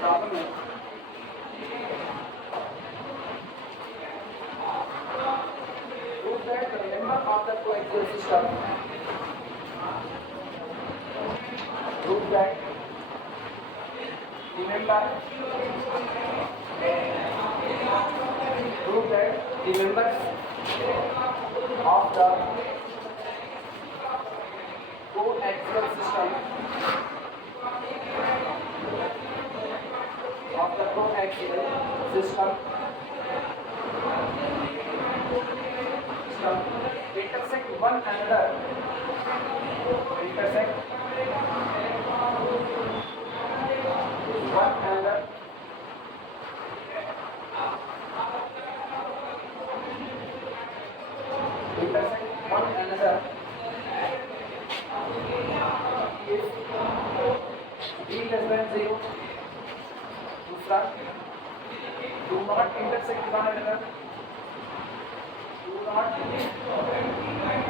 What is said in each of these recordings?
Problem है prove that the member of the coaxial system prove that the member prove that the members of the coaxial system intersect one another intersect one another if d less than 0 दूसरा do not intersect one another do not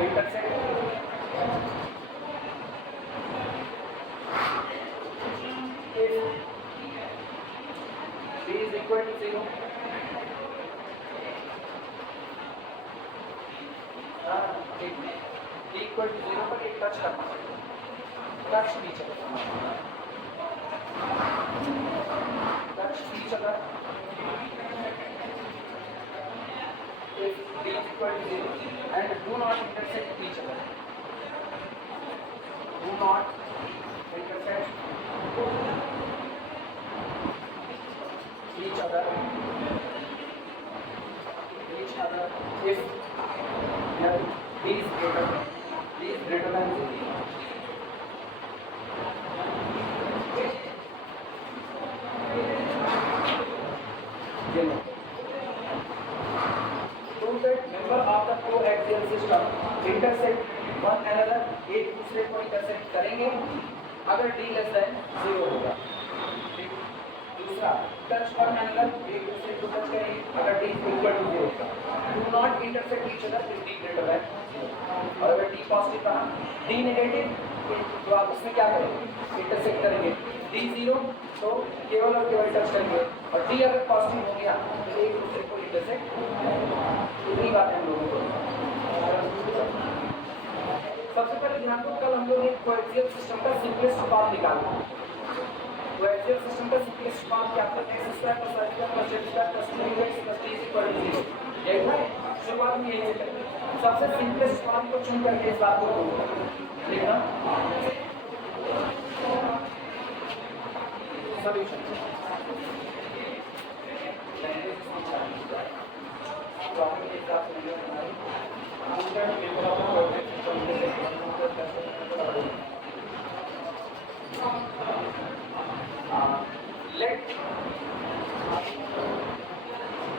intersect if d is equal to 0 equal to 0 पर एक touch करना touch each other touch each other if d is equal to 0 and do not intersect each other do not intersect each other if d is greater than 0 prove that member of the coaxial system intersect one another एक दूसरे को intersect करेंगे अगर d less than 0 होगा दूसरा touch one another एक दूसरे को touch करेंगे अगर d equal to 0 होगा do not intersect each other if d greater than 0 और अगर d पॉजिटिव रहा d नेगेटिव तो आप उसमें क्या करेंगे इंटरसेक्ट करेंगे d 0 तो केवल और केवल टच करेंगे और d अगर पॉजिटिव हो गया तो एक दूसरे को इंटरसेक्ट इतनी बात हम लोगों को सबसे पहले ध्यान दो कल हम लोग एक कोएक्सियल सिस्टम का सिंपलेस्ट फॉर्म निकाला कोएक्सियल सिस्टम का सिंपलेस्ट फॉर्म क्या था x² + y² + z² + 2x + t = 0 एक है शुरुआत में यही है सबसे सिंपलेस्ट फॉर्म को चुन करके इस बात को लिखना solution let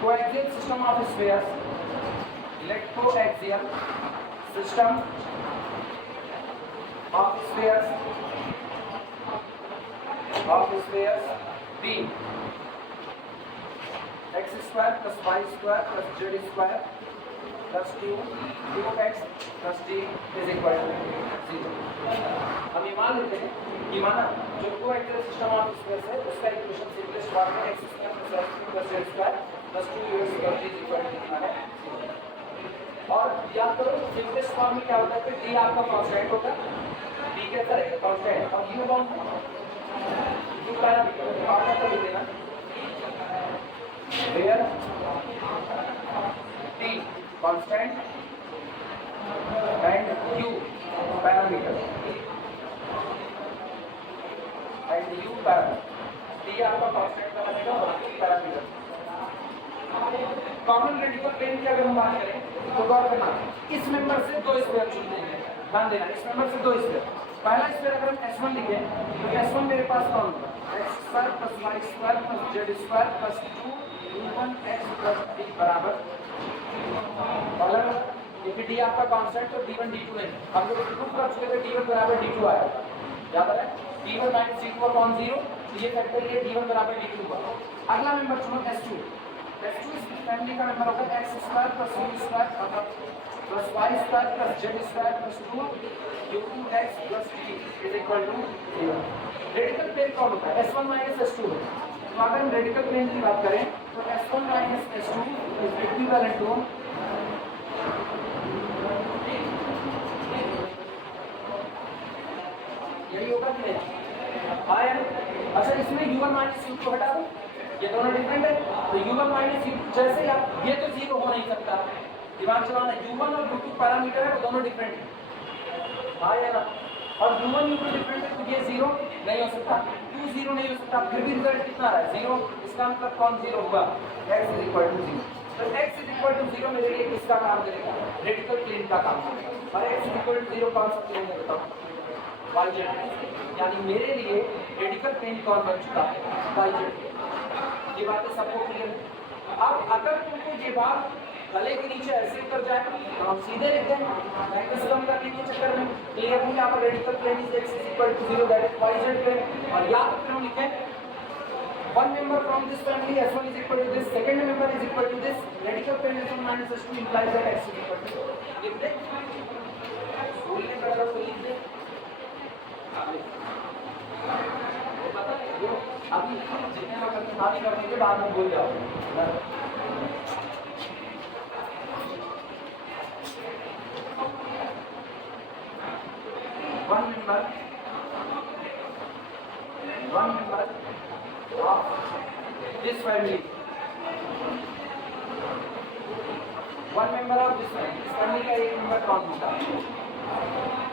coaxial system of spheres let coaxial system of spheres be x² + y² + z² plus 2x plus d is equal to 0 हम ये मान लेते हैं कि माना जो कोएक्सियल सिस्टम ऑफ स्पेस है उसका इक्वेशन सिंपलेस्ट फॉर्म में x² + y² + z² plus 2x plus d is equal to कितना है और याद करो सिंपलेस्ट फॉर्म में क्या होता है कि d आपका कांस्टेंट होगा d कैसा रहेगा कांस्टेंट और u बाउंड u पैरामीटर आपका तो लिख देना where d constant and u parameter d आपका कांस्टेंट का बनेगा और u parameter common radical plane की अगर हम बात करें तो गौर करना इस मेंबर से दो स्क्वायर चुनते हैं ध्यान देना इस मेंबर से दो स्क्वायर पहला स्क्वायर अगर हम s1 लिखें तो s1 मेरे पास कौन होगा x² + y² + z² + 2u1x + d बराबर पहला क्योंकि d आपका कांस्टेंट तो d1 d2 नहीं हम लोग प्रूफ कर चुके थे d1 बराबर d2 आया याद है d1 - d2 अपॉन 0 तो ये फैक्टर ये d1 बराबर d2 हुआ अगला मेंबर चुनो s2 इस फैमिली का मेंबर होगा x² + u² + y² + z² + 2u2x + d is equal to 0 radical plane कौन होता है s1 - s2 तो अगर हम रेडिकल प्लेन की बात करें तो S1 minus S2 is equivalent to यही होगा कि नहीं? हाँ यार, अच्छा इसमें U1 माइनस U2 को हटा दो, ये दोनों डिफरेंट है, तो U1 माइनस U2 जैसे आप ये तो जीरो हो नहीं सकता, दिमाग चलाना, U1 और U2 पैरामीटर है वो दोनों डिफरेंट है। हाँ या ना? और U1 U2 डिफरेंट है तो ये जीरो नहीं हो सकता, 2 जीरो नहीं हो सकता, फिर भी रिजल्ट कितना आ रहा है? जीरो। इसका मतलब कौन जीरो हुआ? x is equal to zero. तो x is equal to zero मेरे लिए किसका काम करेगा? रेडिकल प्लेन का काम करेगा। और x is equal to zero कौन सा प्लेन है बताओ? YZ। यानी मेरे लिए रेडिकल प्लेन कौन बन चुका है? YZ। ये बातें सबको क्लियर है? अब अगर तुमको ये बात गले के नीचे ऐसे उतर जाए तो हम सीधे लिख दें मैग्नेस कम करने के चक्कर में क्लियर हो, यहाँ पर radical plane is x is equal to 0 that is YZ plane. और या तो फिर हम लिखें one member from this family S1 is equal to this, second member is equal to this, radical plane S1 minus S2 implies that x is equal to, लिख दे बोलने का मतलब तो लिख दे। अभी जितने वक्त खाली करने के बाद में बोल जाओ। one member of this family, one member of this family, इस family का एक member कौन होगा?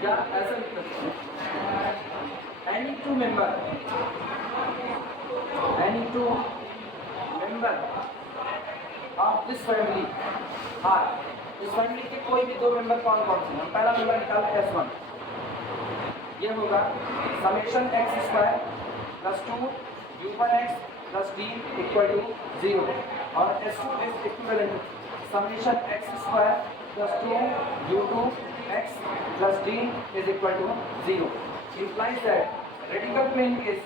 क्या ऐसा लिख सकते हैं? any two member of this family are, इस family के कोई भी दो member कौन कौन से? हम पहला member निकालते हैं S1, ये होगा summation x square plus 2 u1x plus d equal to 0 और S2 is equivalent to summation x square plus 2 u2x plus d is equal to 0 implies that radical plane is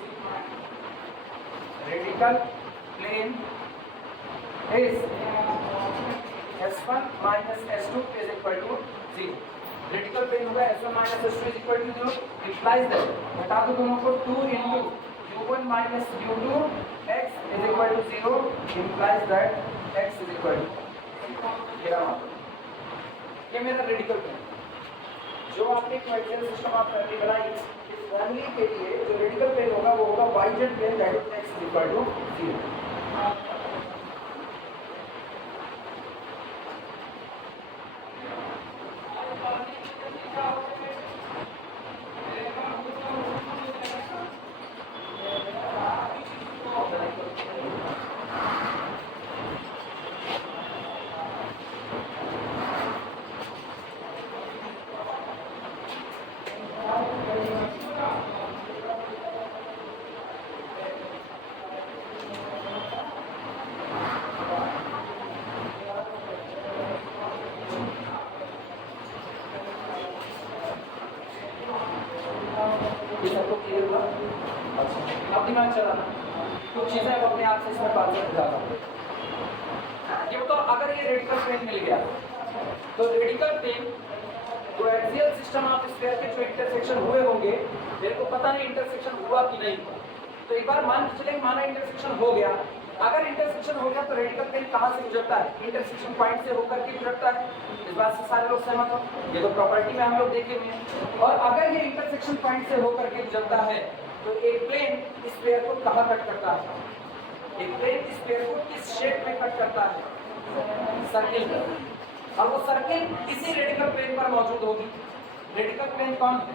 S1 minus S2 is equal to 0। Radical plane होगा S1 minus S2 is equal to 0, implies that, बता दो दोनों को, 2 into U1 minus U2 x is equal to 0 implies that x is equal to 0। ये मेरा radical plane, जो आपने question system of family बनाई, इस फैमिली के लिए जो रेडिकल प्लेन होगा वो होगा YZ plane that is x is equal to 0। अब दिमाग चलाना, कुछ चीजें अब अपने आप से इसमें बात कर जाता हूँ। ये तो अगर ये रेडिकल प्लेन मिल गया तो रेडिकल प्लेन जो एक्सियल सिस्टम ऑफ स्फीयर के जो इंटरसेक्शन हुए होंगे, मेरे को पता नहीं इंटरसेक्शन हुआ कि नहीं, तो एक बार मान के चले माना इंटरसेक्शन हो गया। अगर इंटरसेक्शन हो गया तो रेडिकल प्लेन कहाँ से गुजरता है? इंटरसेक्शन पॉइंट से होकर के गुजरता है। इस बात से सारे लोग सहमत हो? ये तो प्रॉपर्टी में हम लोग देखे हुए हैं। और अगर ये इंटरसेक्शन पॉइंट से होकर के गुजरता है तो एक प्लेन इस पेयर को कहाँ कट करता है? एक प्लेन इस पेयर को किस शेप में कट करता है? सर्किल में। और वो सर्किल इसी रेडिकल प्लेन पर मौजूद होगी। रेडिकल प्लेन कौन है?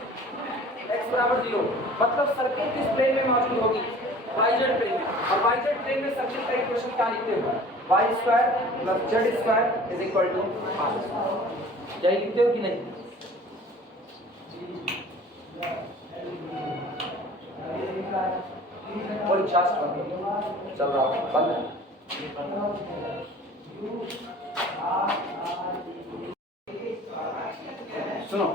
x बराबर 0, मतलब सर्किल किस प्लेन में मौजूद होगी? YZ प्लेन में। और YZ प्लेन में सर्किल का इक्वेशन क्या लिखते हो? y² + z² is equal to r। यही लिखते हो कि नहीं? और चल रहा है बंद है। सुनो,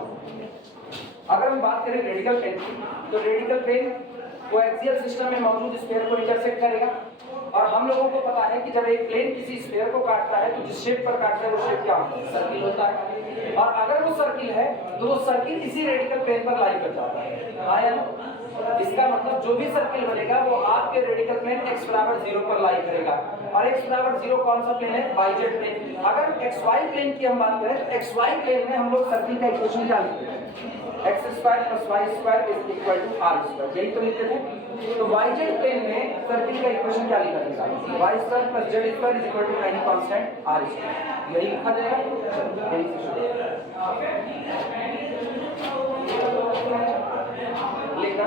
अगर हम बात करें रेडिकल प्लेन की, तो रेडिकल प्लेन वो एक्सियल सिस्टम में मौजूद स्फीयर को इंटरसेक्ट करेगा। और हम लोगों को पता है कि जब एक प्लेन किसी स्फीयर को काटता है तो जिस शेप पर काटता है वो शेप क्या होता है? सर्किल होता है। और अगर वो सर्किल है तो वो सर्किल इसी रेडिकल प्लेन पर लाई कर जाता है। हाँ या ना? इसका मतलब जो भी सर्किल बनेगा वो आपके रेडिकल प्लेन प्लेन x बराबर 0 पर लाई करेगा और x बराबर 0 कौन सा प्लेन है? yz plane. अगर xy प्लेन की हम बात करें तो xy प्लेन में हम लोग सर्किल का इक्वेशन क्या लिखते हैं? x square plus y square is equal to r square, यही तो लिखते थे। तो yz प्लेन में सर्किल का इक्वेशन क्या लिखा जाएगा? y square plus z square is equal to any constant r square, यही लिखा जाएगा। यही से शुरू लिखना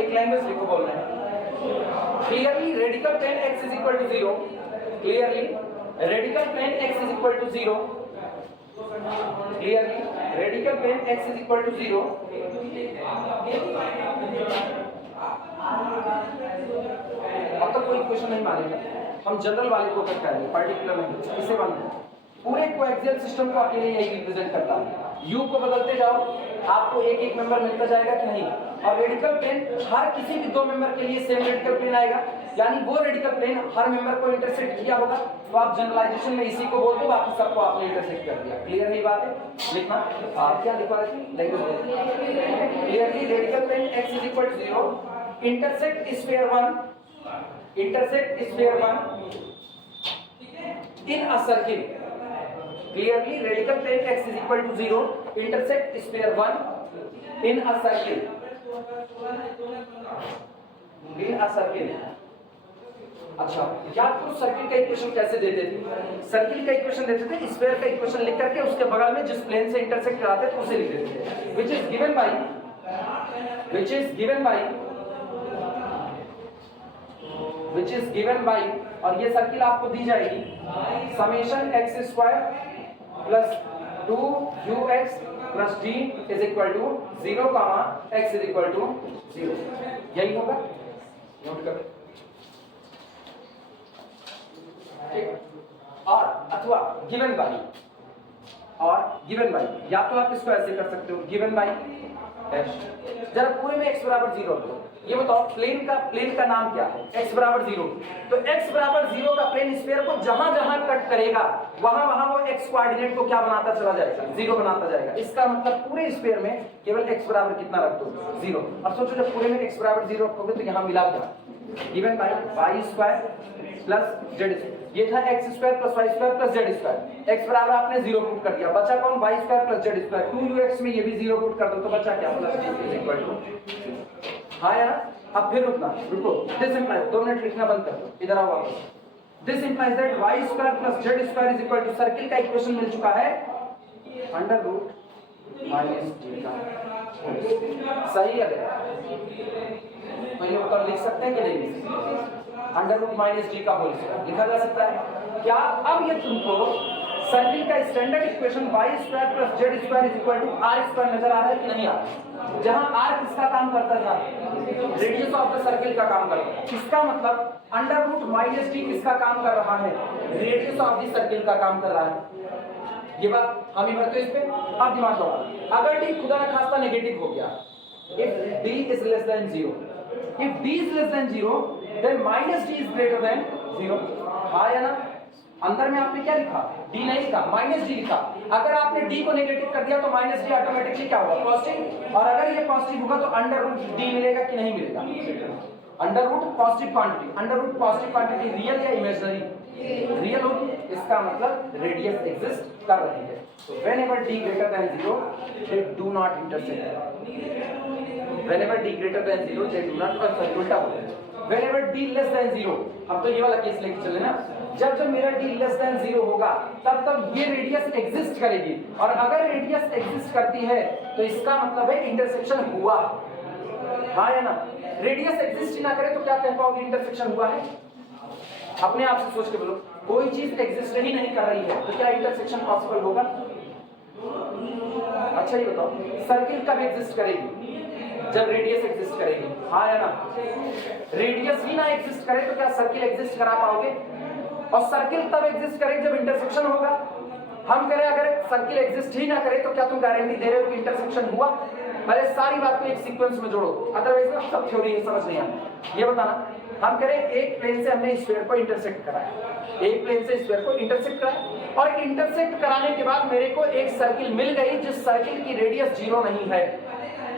एक लैंग्वेज लिखो बोल रहे हैं। Clearly radical plane x is equal to 0, clearly radical plane x is equal to 0, clearly radical plane x is equal to 0। अब तक कोई क्वेश्चन नहीं मानेगा, हम जनरल वाले को कर करेंगे, पार्टिकुलर नहीं, इसे बंद पूरे कोएक्सियल सिस्टम को अकेले यही रिप्रेजेंट करता है। u को बदलते जाओ आपको एक एक मेंबर मिलता जाएगा कि नहीं, और रेडिकल प्लेन हर किसी भी दो मेंबर के लिए सेम रेडिकल प्लेन आएगा, यानी वो रेडिकल प्लेन हर मेंबर को इंटरसेक्ट किया होगा। तो आप जनरलाइजेशन में इसी को बोल दो, बाकी सबको आपने इंटरसेक्ट कर दिया। क्लियर है ये बात है? लिखना क्या लिखा है language clearly radical plane x is equal to 0 intersect sphere 1, intersect sphere 1 in a circle. Clearly, radical plane x is equal to 0 intersect sphere 1 in a circle. In a circle. अच्छा, याद करो सर्किल का equation कैसे देते थे? Circle का equation देते थे स्फीयर का इक्वेशन लिख करके उसके बगल में जिस प्लेन से इंटरसेक्ट कराते थे उसे लिख देते थे, which is given by और ये सर्किल आपको दी जाएगी summation x square plus 2ux plus d is equal to 0 comma x is equal to 0, यही होगा। नोट करो। और अथवा गिवन बाई, और गिवन बाई, या तो आप इसको ऐसे कर सकते हो गिवन बाई डैश। जरा पूरे में x बराबर 0 लो, ये बताओ प्लेन का नाम क्या है? x बराबर 0। तो x बराबर 0 का प्लेन स्फीयर को जहां जहां कट करेगा वहां वहां वो x कोऑर्डिनेट को क्या बनाता चला जाएगा? 0 बनाता जाएगा। इसका मतलब पूरे स्फीयर में केवल x बराबर कितना रख दो? 0। अब सोचो जब पूरे में x बराबर 0 रखोगे तो यहां मिला क्या? Given by y square plus z square, ये था x square plus y square plus z square. x बराबर आपने 0 पुट कर दिया, बचा कौन? y square plus z square. 2ux में ये भी 0 पुट कर दो तो बचा क्या? Plus d is equal to. हाँ यार, अब फिर रुको, दिस इंप्लाइज 2 मिनट लिखना बंद कर दो, इधर आओ वापस। This implies that y square plus z square is equal to circle का इक्वेशन मिल चुका है अंडर रूट माइनस d का। सही है? पहले उत्तर लिख सकते हैं कि नहीं? अंडर रूट माइनस d का होल स्क्वायर लिखा जा सकता है क्या? अब ये तुमको सर्किल का standard equation y square plus z square is equal to r square नजर आ रहा है कि नहीं आ रहा? जहां r किसका काम करता था? रेडियस ऑफ द सर्किल का काम करता है। इसका मतलब अंडर रूट माइनस d किसका काम कर रहा है? रेडियस ऑफ द सर्किल का काम कर रहा है। ये बात हम ही भरते इस पे। अब दिमाग लगाओ, अगर d खुदा न खास्ता नेगेटिव हो गया, if d is less than 0, if d is less than 0 then minus d is greater than 0। हाँ या ना? अंदर में आपने क्या लिखा? d नहीं लिखा, माइनस d लिखा। अगर आपने d को नेगेटिव कर दिया तो माइनस d ऑटोमेटिकली क्या होगा? पॉजिटिव। और अगर ये पॉजिटिव होगा तो अंडर रूट d मिलेगा कि नहीं मिलेगा? Under root positive quantity, under root positive quantity real या इमेजिनरी? रियल होगी, इसका मतलब रेडियस एग्जिस्ट कर रही है। तो whenever d greater than 0 they do not intersect। whenever d greater than 0 they do not, sorry उल्टा हो गया, whenever d less than 0। अब तो ये वाला केस लेके चले ना, जब जब मेरा d less than 0 होगा तब तब ये रेडियस एग्जिस्ट करेगी, और अगर रेडियस एग्जिस्ट करती है तो इसका मतलब है इंटरसेक्शन हुआ। हाँ या ना? रेडियस एग्जिस्ट ना करे तो क्या कह पाओगे? इंटरसेक्शन हुआ है। अपने आप से सोच के बोलो, कोई चीज एग्जिस्ट ही नहीं कर रही है तो क्या इंटरसेक्शन पॉसिबल होगा? अच्छा ये बताओ, सर्किल कब एग्जिस्ट करेगी? जब रेडियस एग्जिस्ट करेगी। हाँ या ना? रेडियस ही ना एग्जिस्ट करे तो क्या सर्किल एग्जिस्ट करा पाओगे? और सर्किल तब एग्जिस्ट करे जब इंटरसेक्शन होगा। हम कह रहे हैं अगर सर्किल एग्जिस्ट ही ना करे तो क्या तुम गारंटी दे रहे हो कि इंटरसेक्शन हुआ? अरे सारी बात को एक सीक्वेंस में जोड़ो, अदरवाइज ना सब थ्योरी है समझ नहीं आता। ये बताना, हम कह रहे हैं एक प्लेन से हमने स्फीयर को इंटरसेक्ट कराया, एक प्लेन से स्फीयर को इंटरसेक्ट कराया, और इंटरसेक्ट कराने के बाद मेरे को एक सर्किल मिल गई जिस सर्किल की रेडियस 0 नहीं है,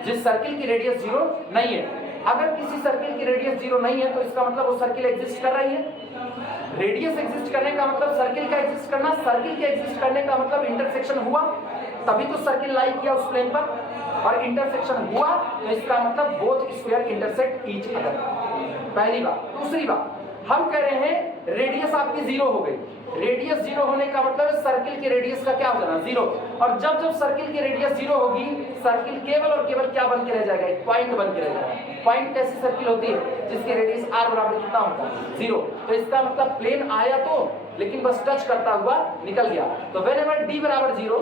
जिस सर्किल की रेडियस 0 नहीं है। अगर किसी सर्किल की रेडियस 0 नहीं है तो इसका मतलब वो सर्किल एग्जिस्ट कर रही है। रेडियस एग्जिस्ट करने का मतलब सर्किल का एग्जिस्ट करना, सर्किल के एग्जिस्ट करने का मतलब इंटरसेक्शन हुआ, तभी तो सर्किल लाई किया उस प्लेन पर, और इंटरसेक्शन हुआ तो इसका मतलब both sphere intersect each other. पहली बात। दूसरी बात, हम कह रहे हैं रेडियस आपकी 0 हो गई। रेडियस 0 होने का मतलब सर्किल की रेडियस का क्या हो जाना, 0। और जब जब सर्किल की रेडियस 0 होगी, सर्किल केवल और केवल क्या बन के रह जाएगा, एक पॉइंट बन के रह जाएगा। पॉइंट कैसी सर्किल होती है जिसकी रेडियस r बराबर कितना होता है, 0। तो इसका मतलब प्लेन आया तो, लेकिन बस टच करता हुआ निकल गया। तो व्हेनेवर d बराबर 0,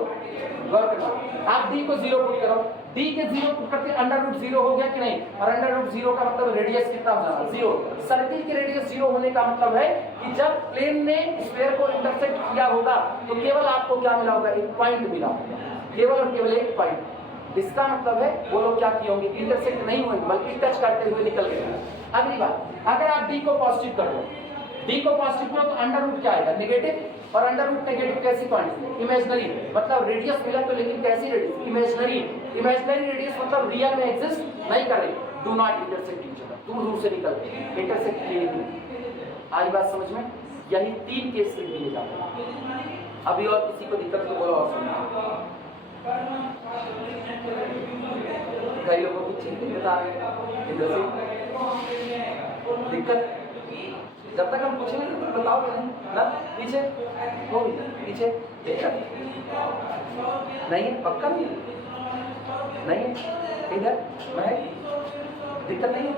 गौर करना, आप d को 0 पुट करो, d के 0 पुट करके √0 हो गया कि नहीं, और √0 का मतलब रेडियस कितना हो जाना, 0। सर्किल की रेडियस 0 होने का मतलब है कि जब प्लेन ने स्फीयर को इंटरसेक्ट किया होगा तो केवल आपको क्या मिला होगा, एक पॉइंट मिला होगा, केवल और केवल एक पॉइंट। इसका मतलब है वो लोग क्या किए होंगे, इंटरसेक्ट नहीं हुए बल्कि टच करते हुए निकल गए। अगली बात, अगर आप d को पॉजिटिव कर दो, d को पॉजिटिव करो तो अंडर रूट क्या आएगा, नेगेटिव, और अंडर रूट नेगेटिव कैसी क्वांटिटी, इमेजिनरी। मतलब रेडियस मिला तो लेकिन कैसी रेडियस, इमेजिनरी। इमेजिनरी रेडियस मतलब रियल में एग्जिस्ट नहीं कर रही। Do not intersect each other, दूर दूर से निकल इंटरसेक्ट किए नहीं। आज बात समझ में, यही 3 केस लिख दिए जाते हैं। अभी और किसी को दिक्कत तो बोलो और सुनो। कई लोगों की चिंतित बता रहे हैं इधर से दिक्कत, जब तक हम पूछेंगे तो बताओ नहीं ना, पीछे हो पीछे दिक्कत नहीं है, पक्का नहीं है, इधर मैं दिक्कत नहीं है,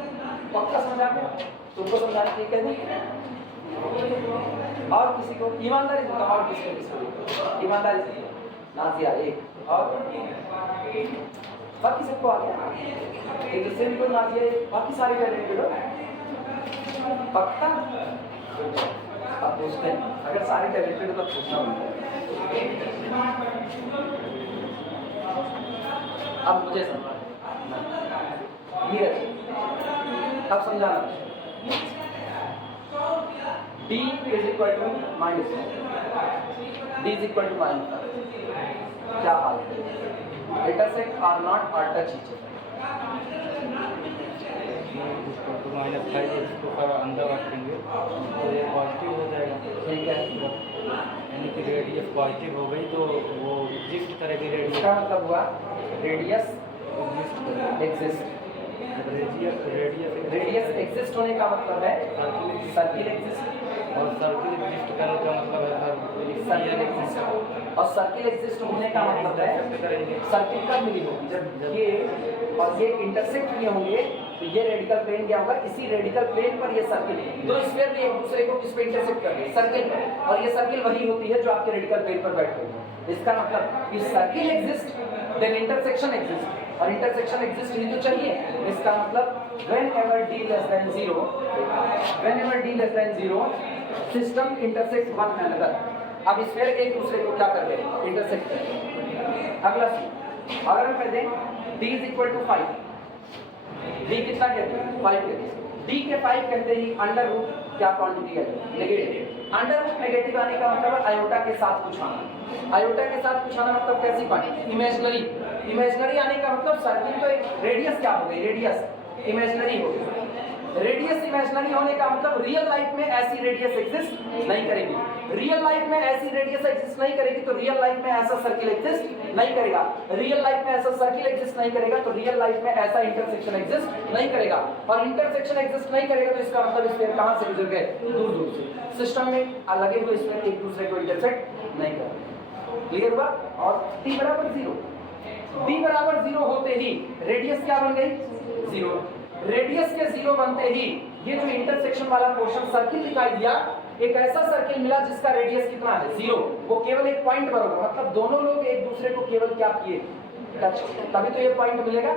पक्का समझा तुमको समझाने के कह दी। और किसी को ईमानदारी से, और किसको ईमानदारी से नाजिया एक, और बाकी सबको आ गया, एक दूसरे को नाजिया, बाकी सारे वैलिड पक्का। अब पूछते हैं, अगर सारे टैलेंटेड तो पूछना होगा। अब मुझे ये अब समझाना, d is equal to minus, d is equal to minus, क्या हाल है, intersect or not or touch each other. -5 इसको अंदर रखेंगे तो ये पॉजिटिव हो जाएगा, ठीक है, यानी कि रेडियस पॉजिटिव हो गई तो वो एग्जिस्ट करेगी। रेडियस का मतलब हुआ रेडियस एग्जिस्ट, रेडियस एग्जिस्ट होने का मतलब है सर्किल एग्जिस्ट, और सर्किल एग्जिस्ट करने का मतलब है सर्किल एग्जिस्ट, और सर्किल एग्जिस्ट होने का मतलब है सर्किल कब मिली होगी, जब ये और ये इंटरसेक्ट किए होंगे तो ये रेडिकल प्लेन क्या होगा, इसी रेडिकल प्लेन पर ये सर्किल, तो स्फीयर भी एक दूसरे को किस पे इंटरसेक्ट कर रहे हैं, सर्किल पर, और ये सर्किल वही होती है जो आपके रेडिकल प्लेन पर बैठे हुए हैं। इसका मतलब कि circle exist then intersection exist, और इंटरसेक्शन एग्जिस्ट ही तो चाहिए। इसका मतलब whenever d less than 0, whenever d less than 0 system intersect one another. अब स्फीयर एक दूसरे को क्या कर रहे हैं, इंटरसेक्ट कर रहे हैं। अगला अगर हम कहते हैं d is equal to 5, d कितना कहते हैं, 5 कहते हैं, d के 5 कहते ही अंडर रूट क्या क्वांटिटी है, नेगेटिव। अंडर रूट नेगेटिव आने का मतलब आयोटा के साथ कुछ आना, आयोटा के साथ कुछ आना मतलब कैसी क्वांटिटी, इमेजिनरी। इमेजिनरी आने का मतलब सर्किल तो एक रेडियस क्या हो गई, रेडियस इमेजिनरी हो गई। रेडियस इमेजिनरी होने का मतलब रियल लाइफ में ऐसी रेडियस एग्जिस्ट नहीं करेगी, रियल लाइफ में ऐसी रेडियस एग्जिस्ट नहीं करेगी तो रियल लाइफ में ऐसा सर्किल एग्जिस्ट नहीं करेगा, रियल लाइफ में ऐसा सर्किल एग्जिस्ट नहीं करेगा तो रियल लाइफ में ऐसा इंटरसेक्शन एग्जिस्ट नहीं करेगा, और इंटरसेक्शन एग्जिस्ट नहीं करेगा तो इसका मतलब स्फीयर कहां से गुजर गए, दूर दूर से। सिस्टम में लगे हुए स्फीयर एक दूसरे को इंटरसेक्ट नहीं कर, क्लियर हुआ। और t बराबर 0, d बराबर 0 होते ही रेडियस क्या बन गई, 0। रेडियस के 0 बनते ही ये जो इंटरसेक्शन वाला पोर्शन सर्किल दिखाई दिया, एक ऐसा सर्किल मिला जिसका रेडियस कितना है, 0, वो केवल एक पॉइंट पर होगा, मतलब दोनों लोग एक दूसरे को केवल क्या किए, टच, तभी तो ये पॉइंट मिलेगा।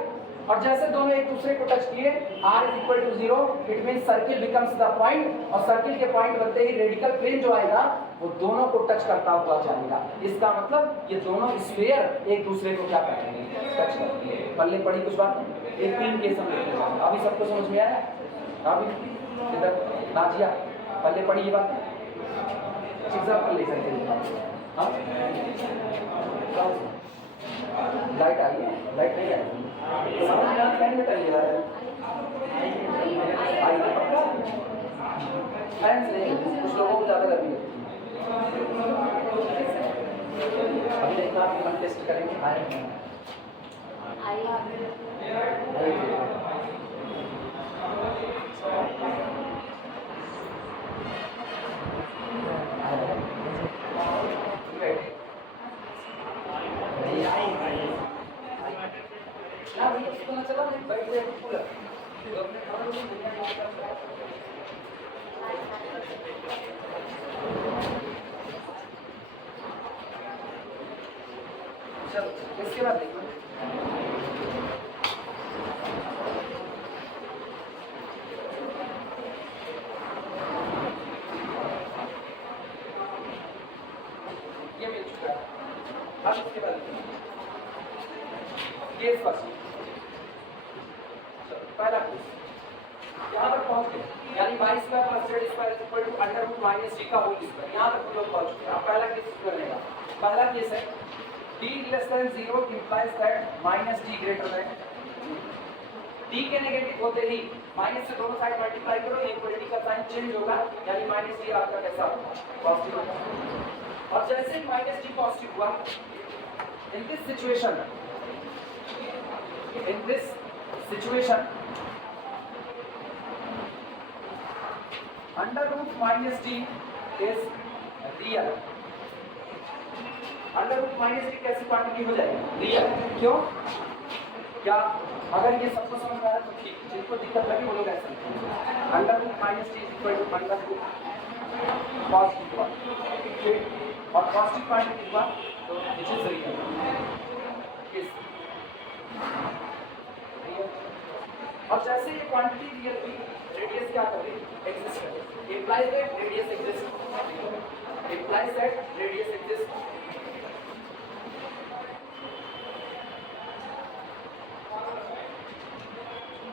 और जैसे दोनों एक दूसरे को टच किए, r is equal to 0, it means circle becomes the point, और सर्किल के पॉइंट बनते ही रेडिकल प्लेन जो आएगा वो दोनों को टच करता हुआ जाएगा। इसका मतलब ये दोनों स्फीयर एक दूसरे को क्या करेंगे, टच करेंगे। पल्ले पड़ी कुछ बात, एक 3 केस हम देखते हैं, अभी सबको समझ में आया, अभी इधर नाजिया पल्ले पड़ी ये बात, एग्जाम्पल लेकर के हाँ, लाइट आई है, लाइट नहीं आई, समझ में आ रहा है, फ्रेंड्स नहीं, कुछ लोगों को ज़्यादा गर्मी है। अभी एक आप हम टेस्ट करेंगे आए चला नहीं बैठ गए कूलर चलो इसके बाद देखो ये मिल चुका है। अब इसके बाद ये फर्स्ट पहला क्वेश्चन यहाँ तक पहुँच गए यानी y square plus z square is equal to under root minus g का होल स्क्वायर। यहाँ तक हम लोग पहुँच चुके हैं। अब पहला केस करेगा। पहला केस है d less than 0 implies that minus d greater than d के नेगेटिव होते ही माइनस से दोनों साइड मल्टीप्लाई करो, इक्वलिटी का साइन चेंज होगा यानी माइनस d आपका कैसा होगा पॉजिटिव होगा। और जैसे ही माइनस d पॉजिटिव हुआ in this situation under root minus d is real। Under root minus d कैसी क्वांटिटी हो जाएगी रियल। क्यों? क्या अगर ये सबको समझ में आ रहा है तो ठीक, जिनको दिक्कत लगी वो लोग ऐसे under root minus d equal to under root positive और पॉजिटिव क्वांटिटी हुआ तो इट इज रियल। और जैसे ये क्वांटिटी रियल हुई रेडियस क्या कर रही एग्जिस्ट कर रही implies that radius exist implies that radius exists।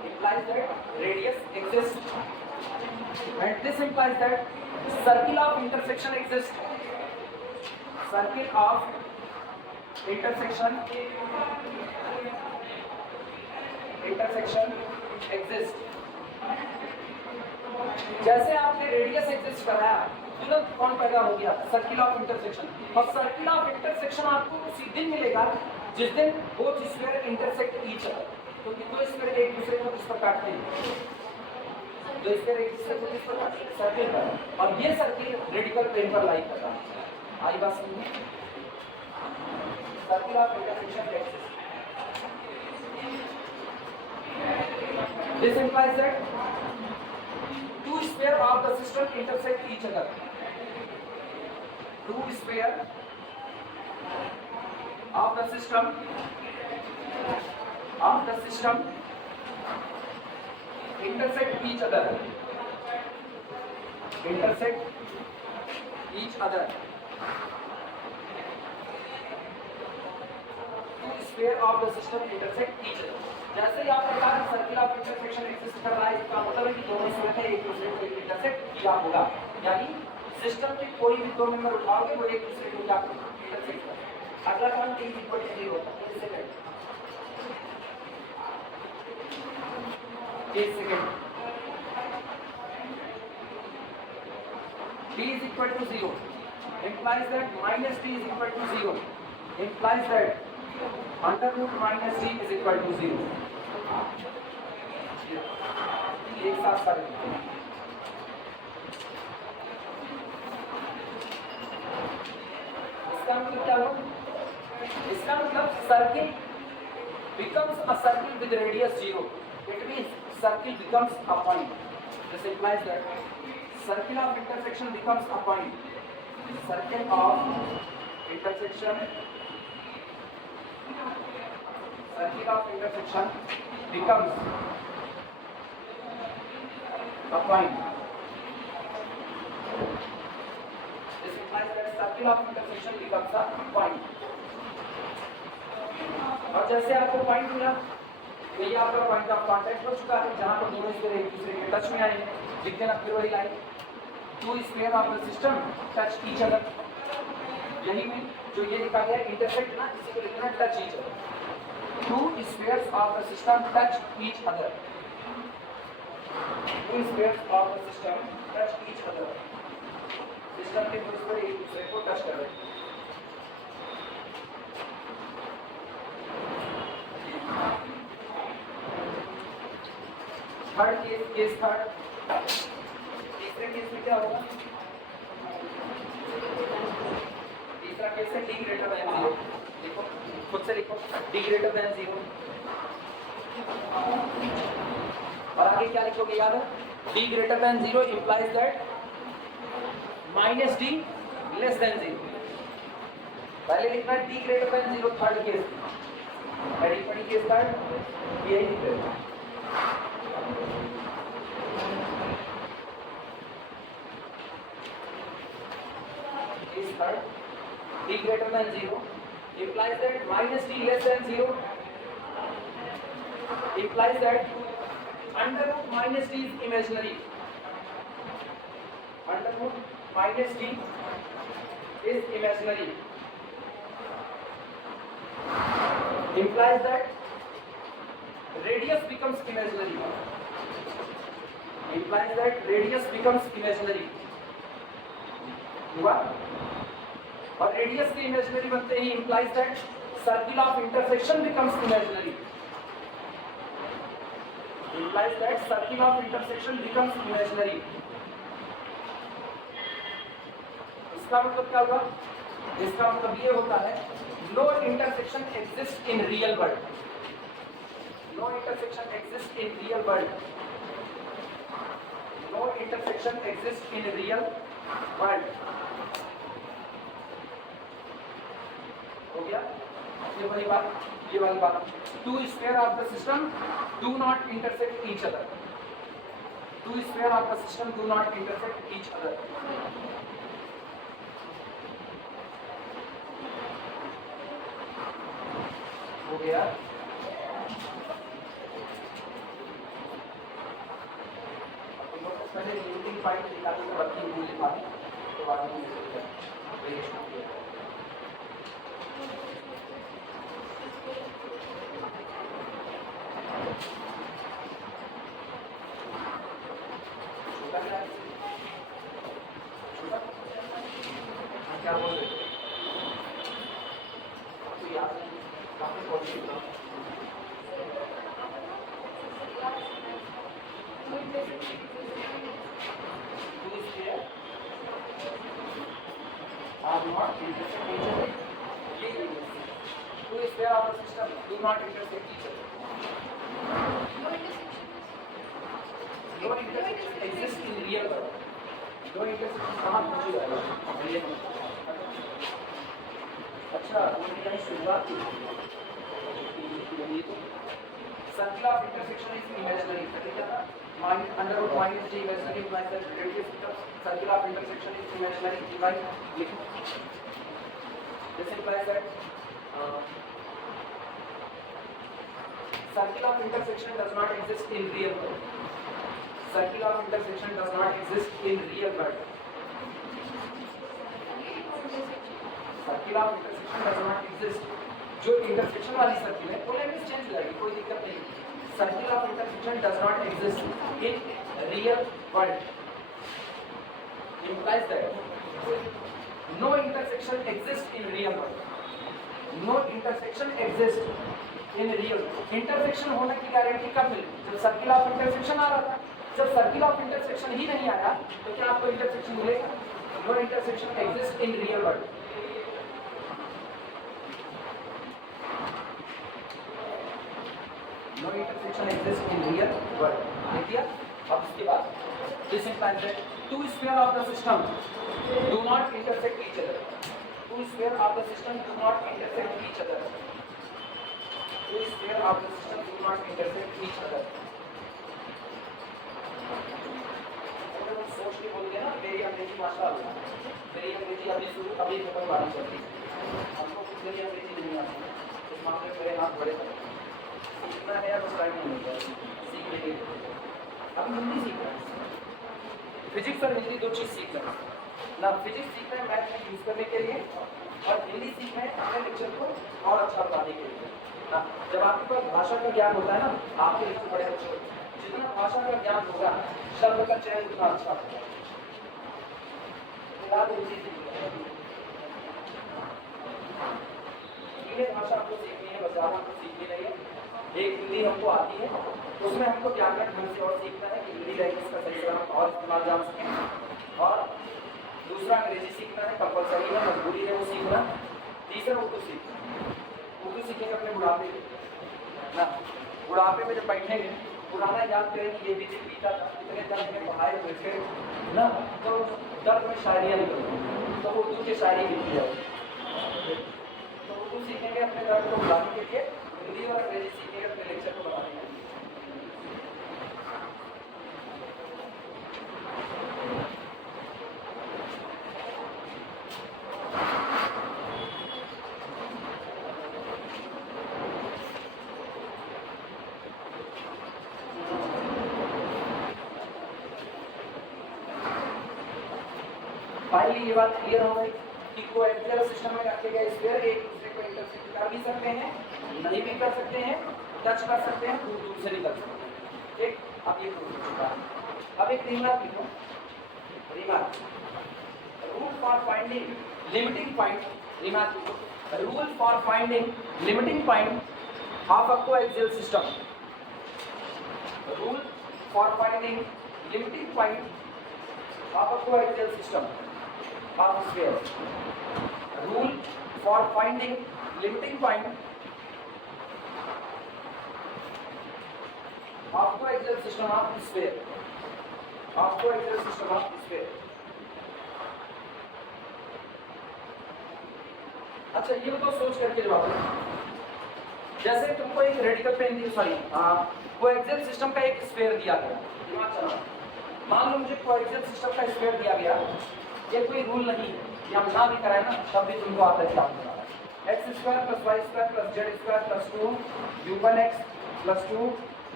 implies that radius exists and this implies that circle of intersection exists। circle of intersection exists। जैसे आपने रेडियस एग्जिस्ट कराया तुरंत कौन पैदा हो गया सर्किल ऑफ इंटरसेक्शन। और सर्किल ऑफ इंटरसेक्शन आपको उसी दिन मिलेगा जिस दिन both square intersect each other. क्योंकि दो स्क्वायर एक दूसरे को किस पर काटते हैं, दो स्क्वायर एक दूसरे को किस पर काटते हैं सर्किल पर, और ये सर्किल रेडिकल प्लेन पर लाई कर रहा है। आई बात समझ में? Circle of intersection axis. This implies that two sphere of the system intersect each other। Two sphere of the system intersect each other। Intersect each other। Two sphere of the system intersect each other। जैसे ही आपने कहा circle of intersection exist कर रहा है इसका मतलब है कि दोनों स्क्वायर एक दूसरे को इंटरसेक्ट किया होगा। यानी सिस्टम के कोई भी दो मेंबर उठाओगे वो एक दूसरे को क्या इंटरसेक्ट करेंगे। अगला काम t इक्वल टू 0 होता है। एक second t is equal to 0 implies that minus t is equal to 0 implies that under root minus d is equal to 0। एक साथ कर इसका मतलब क्या हुआ? इसका मतलब circle becomes a circle with radius 0। It means circle becomes a point। This implies that circle of intersection becomes a point। Circle of intersection becomes a point। This implies that circle of intersection becomes a point। और जैसे आपको point मिला तो ये आपका point of contact हो चुका है जहां पर दोनों स्क्वायर एक दूसरे के टच में आए हैं। लिख देना फिर वही line two square of the system touch each other. यही में जो ये लिखा गया इंटरसेक्ट ना इसी को लिखना touch each other. Two spheres of the system touch each other। To squares of the system touch each other, system के दो स्क्वायर एक दूसरे को टच कर रहे हैं। थर्ड केस थर्ड, तीसरे केस में क्या होगा? तीसरा केस है d ग्रेटर देन 0। देखो खुद से लिखो d ग्रेटर देन 0, और आगे क्या लिखोगे याद है? d greater than 0 implies that minus d less than 0। पहले लिखना है d greater than 0 third case, पहली केस थर्ड यही लिख रहे हैं। Is third, d greater than 0 implies that minus d less than 0 implies that under root minus d is imaginary. Under root minus d is imaginary. Implies that radius becomes imaginary. Implies that radius becomes imaginary. हुआ? और radius के imaginary बनते ही implies that circle of intersection becomes imaginary. Implies that circle of intersection becomes imaginary. इसका मतलब क्या होगा? इसका मतलब ये होता है no intersection exists in real world. No intersection exists in real world. No intersection exists in real world. हो गया? ये वाली बात, two square of the system do not intersect each other. Two square of the system do not intersect each other. हो गया? पहले uniting point निकालने के बाद ही लिखा तो बाद में क्या बोल रहे थे? आपको याद है काफी पॉजिटिव था। Are not intersect each other. Two square of the system do not intersect each other. No intersection exists in real world. No intersection कहाँ पूछी जाएगा? अच्छा, मैंने कहीं शुरुआत की। Circle of intersection is imaginary. क्या था? Under root minus d imaginary implies that radius becomes circle of intersection is imaginary. Divide. This implies that circle of intersection does not exist in real world. Circle of intersection does not exist in real world. Circle of intersection does not exist. जो intersection वाली circle है, वो language change हो जाएगी, कोई दिक्कत नहीं। Circle of intersection does not exist in real world. Implies that no intersection exists in real world. No intersection exists in real world. Intersection होने की गारंटी कब मिली? जब सर्किल ऑफ इंटरसेक्शन आ रहा था। जब सर्किल ऑफ इंटरसेक्शन ही नहीं आया तो क्या आपको इंटरसेक्शन मिलेगा? No intersection exist in real world. No intersection exist in real world. देख लिया? अब इसके बाद this implies that two square of the system do not intersect each other. Two square of the system do not intersect each other. Two square of the system do not intersect each other. सोच के बोल ना, मेरी अंग्रेजी माशाअल्लाह, मेरी अंग्रेजी अभी खत्म वाली चल रही है। हमको कुछ मेरी अंग्रेजी नहीं आती, इस मामले में मेरे हाथ बड़े हैं। सीखना है या बस टाइम नहीं मिलता है सीखने के लिए। अब हिंदी सीखना है, फिजिक्स और हिंदी दो चीज़ सीखना है ना। फिजिक्स सीखना है मैथ में यूज़ करने के लिए, और हिंदी सीखना है अपने लेक्चर को और अच्छा बनाने के लिए ना। जब आपके पास भाषा का ज्ञान होता है ना, आपके लेक्चर बड़े अच्छे होते हैं। जितना भाषा का ज्ञान होगा शब्द का चयन उतना अच्छा होगा। ये भाषा हमको सीखनी है, बस ज़्यादा हमको सीखनी नहीं है। एक हिंदी हमको आती है, उसमें हमको व्याकरण ढंग से और सीखना है कि हिंदी लैंग्वेज का सही सलामत और इस्तेमाल जान सकें। और दूसरा अंग्रेजी सीखना है, कंपलसरी है, मजबूरी है वो सीखना। तीसरा उर्दू सीखना। उर्दू सीखेंगे अपने बुढ़ापे में ना, बुढ़ापे में जब बैठेंगे पुराना याद करेंगे ये भी दिन बीता था, इतने दर्द में पढ़ाए हुए थे ना, तो दर्द में शायरियाँ निकलती, तो उर्दू की शायरी लिखी जाए। तो उर्दू सीखेंगे अपने दर्द को बुलाने के लिए, हिंदी और अंग्रेजी सीखेंगे अपने लेक्चर को बनाने के लिए। फाइनली ये बात क्लियर हो गई कि कोएक्सियल सिस्टम में रखे गए स्फीयर एक दूसरे को इंटरसेक्ट कर भी सकते हैं, नहीं भी कर सकते हैं, टच कर सकते हैं, दूर दूर से नहीं कर सकते हैं। ठीक, अब ये प्रूव हो चुका है। अब एक रिमार्क लिखो, remark, rule for finding limiting point, remark लिखो, rule for finding limiting point of a coaxial system, rule for finding limiting point of a coaxial system of sphere, rule for finding limiting point of coaxial system of sphere, of coaxial system of sphere। अच्छा ये तो सोच करके जवाब दो। जैसे तुमको एक रेडिकल पेन दी, सॉरी कोएक्सियल सिस्टम का एक स्फीयर दिया गया, दिमाग चलाओ। मान लो मुझे कोएक्सियल सिस्टम का स्फीयर दिया गया, ये कोई रूल नहीं है, ये हम ना भी कराए ना तब भी तुमको आता है क्या होगा। x² + y² + z² + 2 u1x + 2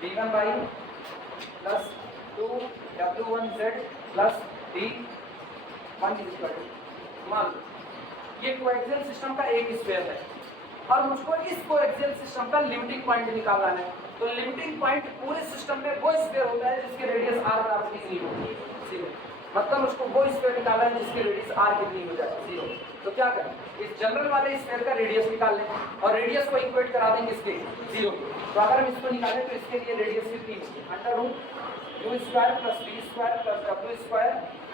v1y + 2 w1z + v1 = मान लो ये कोएक्सियल सिस्टम का एक स्फीयर है और मुझको इस कोएक्सियल सिस्टम का लिमिटिंग पॉइंट निकालना है। तो लिमिटिंग पॉइंट पूरे सिस्टम में वो स्फीयर होता है जिसके रेडियस r बराबर कितनी होती है, 0। मतलब उसको वो स्फीयर निकालना है जिसकी रेडियस r कितनी हो जाए, 0। तो क्या करें, इस जनरल वाले स्फीयर का रेडियस निकाल लें और रेडियस को इक्वेट करा देंगे इसके 0। तो अगर हम इसको निकालें तो इसके लिए रेडियस कितनी होगी, √u² + v² + w²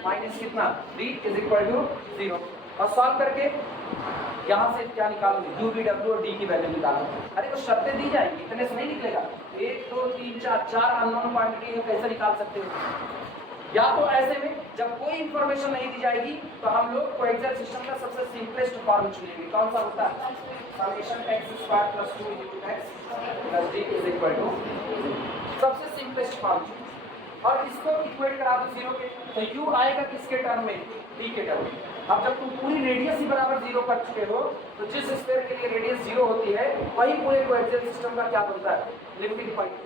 माइनस कितना d = 0। और सॉल्व करके यहाँ से क्या निकालोगे, u, v, w और d की वैल्यू निकालो। अरे तो शर्तें दी जाएंगी, इतने से नहीं निकलेगा। 1 2 3 4 4 अननोन क्वांटिटी है, कैसे निकाल सकते हो। या तो ऐसे में जब कोई इंफॉर्मेशन नहीं दी जाएगी तो हम लोग कोएक्सियल सिस्टम का सबसे सिंपलेस्ट फॉर्म चुनेंगे। कौन सा होता है, σx² + 2ux + d = 0। सबसे सिंपलेस्ट फॉर्म और इसको इक्वेट करा दो 0 के, तो u आएगा किसके टर्म में, d के टर्म में। अब जब तुम पूरी रेडियस ही बराबर 0 कर चुके हो तो जिस स्फीयर के लिए रेडियस 0 होती है वही पूरे कोएक्सियल सिस्टम का क्या बनता है, लिमिटिंग पॉइंट।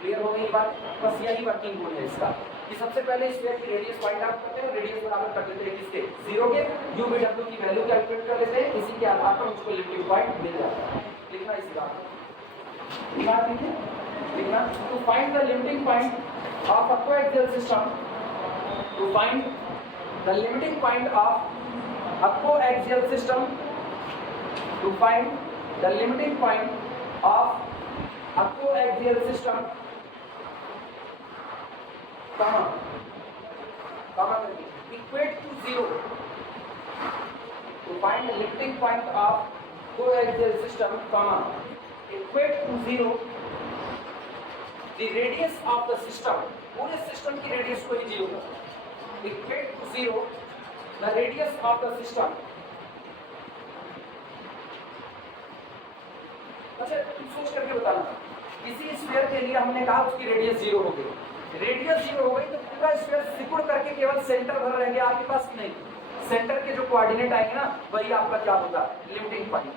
क्लियर हो गई बात, बस यही वर्किंग रूल है इसका कि सबसे पहले स्फीयर की रेडियस फाइंड आउट करते हैं, रेडियस बराबर कर देते हैं किसके, 0 के, u, v, w की वैल्यू कैलकुलेट कर लेते हैं, इसी के आधार पर उसको लिमिटिंग पॉइंट मिल जाता है। लिखना इसी बात लिखिए, लिखना to find the limiting point of a coaxial system, to find the limiting point of a coaxial system, to find the limiting point of a coaxial system, equate to 0, to find the limiting point of coaxial system, equate to 0 the radius of the system, पूरे system की radius को ही 0 कर, equate to 0 the radius of the system। अच्छा तुम सोच करके बताना, किसी स्फीयर के लिए हमने कहा उसकी रेडियस 0 हो गई, रेडियस 0 हो गई तो पूरा स्फीयर सिकुड़ करके केवल सेंटर भर रहेंगे आपके पास नहीं, सेंटर के जो कोऑर्डिनेट आएंगे ना वही आपका क्या होगा, लिमिटिंग पॉइंट।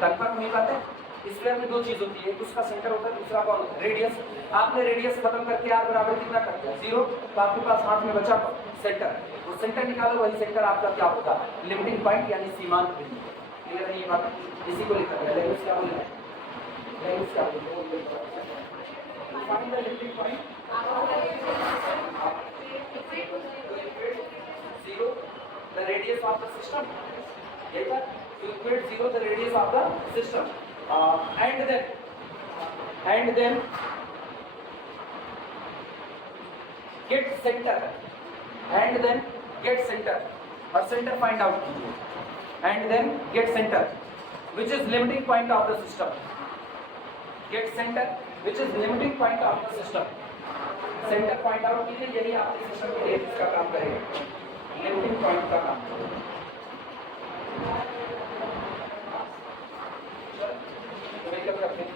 कंफर्म हुई बात है। स्फीयर में दो चीज होती है, उसका सेंटर होता है, दूसरा कौन होता है, रेडियस। आपने रेडियस खत्म करके r बराबर कितना कर दिया, 0, तो आपके पास हाथ में बचा सेंटर, वो सेंटर निकालो, वही सेंटर आपका क्या होगा, लिमिटिंग पॉइंट यानी सीमांत बिंदु। क्लियर है ये बात, इसी को लिखा गया। लैंग्वेज क्या बोलेगा, लैंग्वेज क्या बोलेगा, find the limiting point. Zero, the radius of the system. Yes, sir. To equate zero, the radius of the system, and then get center, and then get center, or center find out, and then get center, which is limiting point of the system. Get center, which is limiting point of the system. Centre point out कीजिए, यही आपके system के radius का काम करेगा, limiting point का काम। Vehicle का फिर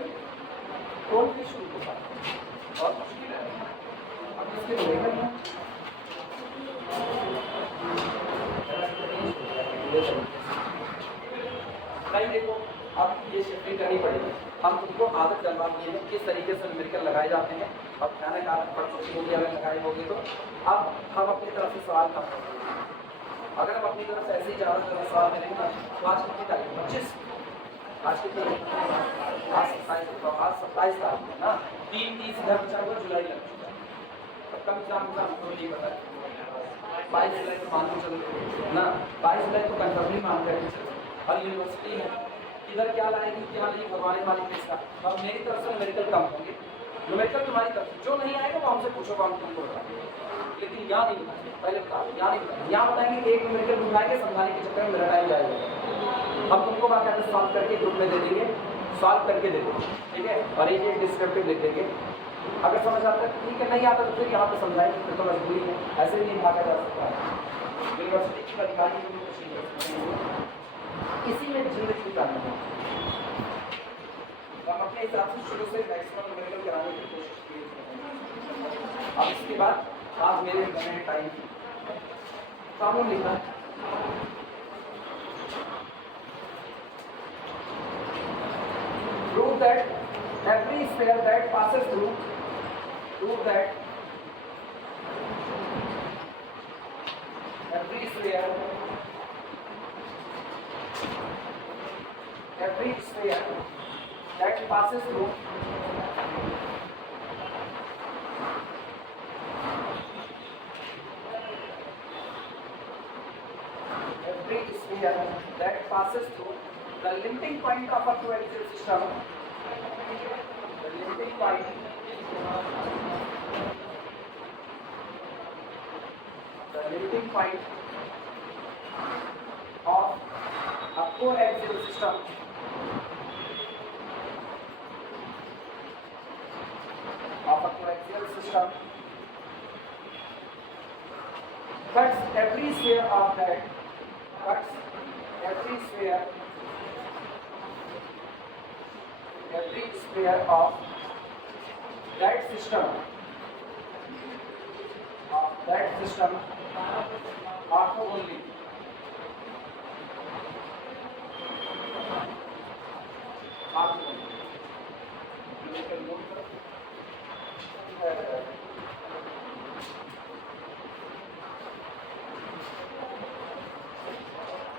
कौन भी शुरू होगा और मुश्किल है, अब इसके व्हीकल में भाई देखो, अब ये शिफ्टिंग करनी पड़ेगी। हम तुमको आदत डलवा दिए हैं किस तरीके से न्यूमेरिकल लगाए जाते हैं, अब अचानक आदत पड़ चुकी होगी, अगर लगाए होगी तो अब हम अपनी तरफ से सवाल कम करेंगे। अगर हम अपनी तरफ से ऐसे ही ज़्यादा तरह सवाल करेंगे ना, तो आज कितनी तारीख 25, आज कितनी, आज 27 तारीख है ना, 3-30 इधर बचा हुआ, जुलाई लग चुका है, अब कम एग्जाम तो नहीं पता, 22 जुलाई तो मान के चलो ना, 22 जुलाई तो कंफर्मली मान करके चलो। और यूनिवर्सिटी है, इधर क्या लाएगी क्या नहीं, भगवान मालिक इसका। अब मेरी तरफ से न्यूमेरिकल कम होंगे, न्यूमेरिकल तुम्हारी तरफ से, जो नहीं आएगा वो हमसे पूछो, हम तुमको बताएंगे, लेकिन यहाँ नहीं बताएंगे, पहले बता दो, यहाँ नहीं बताएंगे। यहाँ बताएंगे एक न्यूमेरिकल उठाएंगे, समझाने के चक्कर में मेरा टाइम जाएगा। हम तुमको बाकायदा सॉल्व करके ग्रुप में दे देंगे, सॉल्व करके दे देंगे, ठीक है, और एक डिस्क्रिप्टिव लिख देंगे। अगर समझ आता है ठीक है, नहीं आता तो फिर यहाँ पे समझाएंगे, फिर तो मजबूरी है, ऐसे नहीं भागा जा सकता है। यूनिवर्सिटी की अधिकारी इसी में जिंदगी करना है। हम अपने हिसाब से शुरू से मैक्सिमम न्यूमेरिकल कराने की कोशिश की। अब इसके बाद आज मेरे बने टाइम कानून लिखा है, prove that every sphere that passes through, prove that every sphere that passes through the limiting point of a coaxial system, the limiting point of a coaxial system cuts every sphere of that system orthogonally.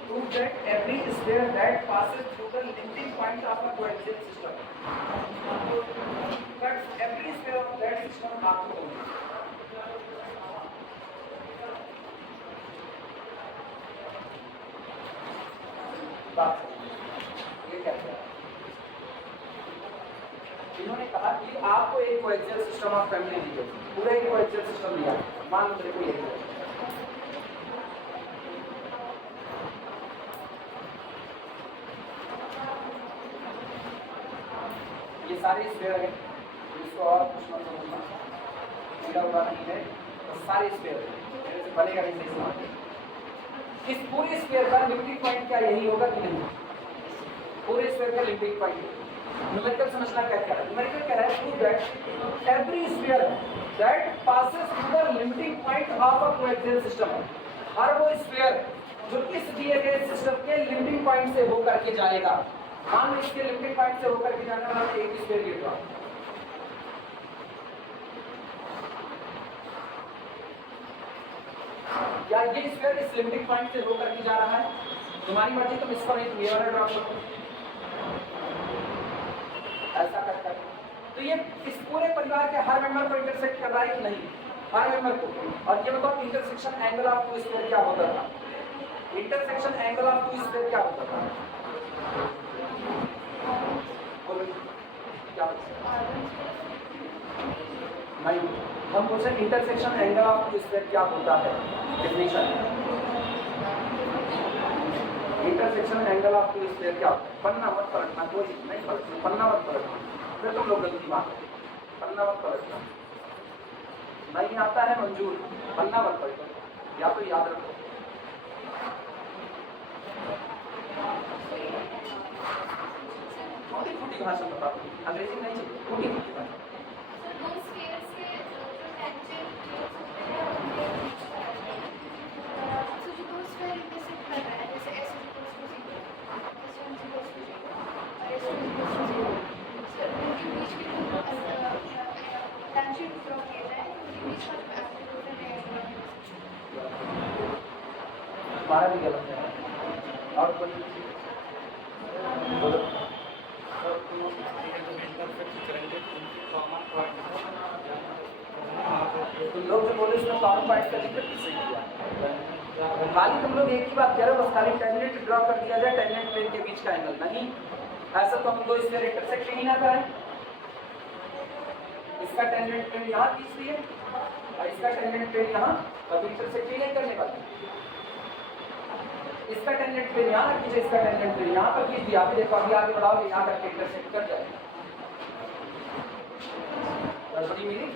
Prove that every sphere that passes through the limiting point of a coaxial system cuts every sphere of that system orthogonally. ये क्या है? इन्होंने कहा कि आपको एक coaxial system of family दी है, पूरा एक कोएक्सियल सिस्टम दिया, मान लो देखो ये सारे स्फीयर है, इसको और कुछ मत समझना, सीधा उड़ा नहीं है, तो सारे स्फीयर मेरे से बनेगा नहीं सही समझ। इस पूरे स्फीयर का लिमिटिंग पॉइंट क्या यही होगा कि नहीं? पूरे स्फीयर का लिमिटिंग पॉइंट न्यूमेरिकल समझना क्या है? न्यूमेरिकल कह रहा है prove that every sphere that passes through the limiting point of a coaxial system, हर वो स्फीयर जो इस दिए गए सिस्टम के लिमिटिंग पॉइंट से होकर के जाएगा। मान लो इसके लिमिटिंग पॉइंट से होकर के जाने वाला एक स्फीयर लिख रहा हूं, या ये स्फीयर इस लिमिटिंग पॉइंट से होकर के जा रहा है, तुम्हारी मर्जी, तुम इसको नहीं, तुम ये वाला ड्रॉप करो, ऐसा कर तो ये इस पूरे परिवार के हर मेंबर को इंटरसेक्ट कर रहा है कि नहीं? हर मेंबर को। और ये बताओ intersection angle of two square क्या होता था? Intersection angle of two square क्या होता था? बोलो क्या नहीं, हम पूछे intersection angle of two square क्या होता है? Definition intersection angle of two square क्या होता है? पन्ना मत पलटना, कोई नहीं पलटना, पन्ना मत पलटना, फिर तुम लोग गलती बात है। पन्ना मत पलटना, नहीं आता है मंजूर, पन्ना मत पलटो, या तो याद रखो। छोटी छोटी भाषा बता दो, अंग्रेजी नहीं चाहिए, छोटी छोटी भाषा। हमारा भी गलत है। और कोई बोलो। तुम लोग जो बोले इसमें कॉमन पॉइंट का जिक्र किससे किया? खाली तुम लोग एक ही बात कह रहे हो, बस खाली टेंजेंट ड्रॉ कर दिया जाए, टेंजेंट प्लेन के बीच का एंगल नहीं। ऐसा तो हम दो स्क्वायर इंटरसेक्ट ही ना करें। इसका टेंजेंट प्लेन यहाँ खींच दिए और इसका टेंजेंट प्लेन यहाँ, कभी इंटरसेक्ट ही नहीं करने वाले। इसका टेंजेंट प्लेन यहाँ रख दीजिए, इसका टेंजेंट प्लेन यहाँ पर खींच दिया। अभी देखो, अभी आगे बढ़ाओगे यहाँ करके इंटरसेक्ट कर जाएगा। मेरी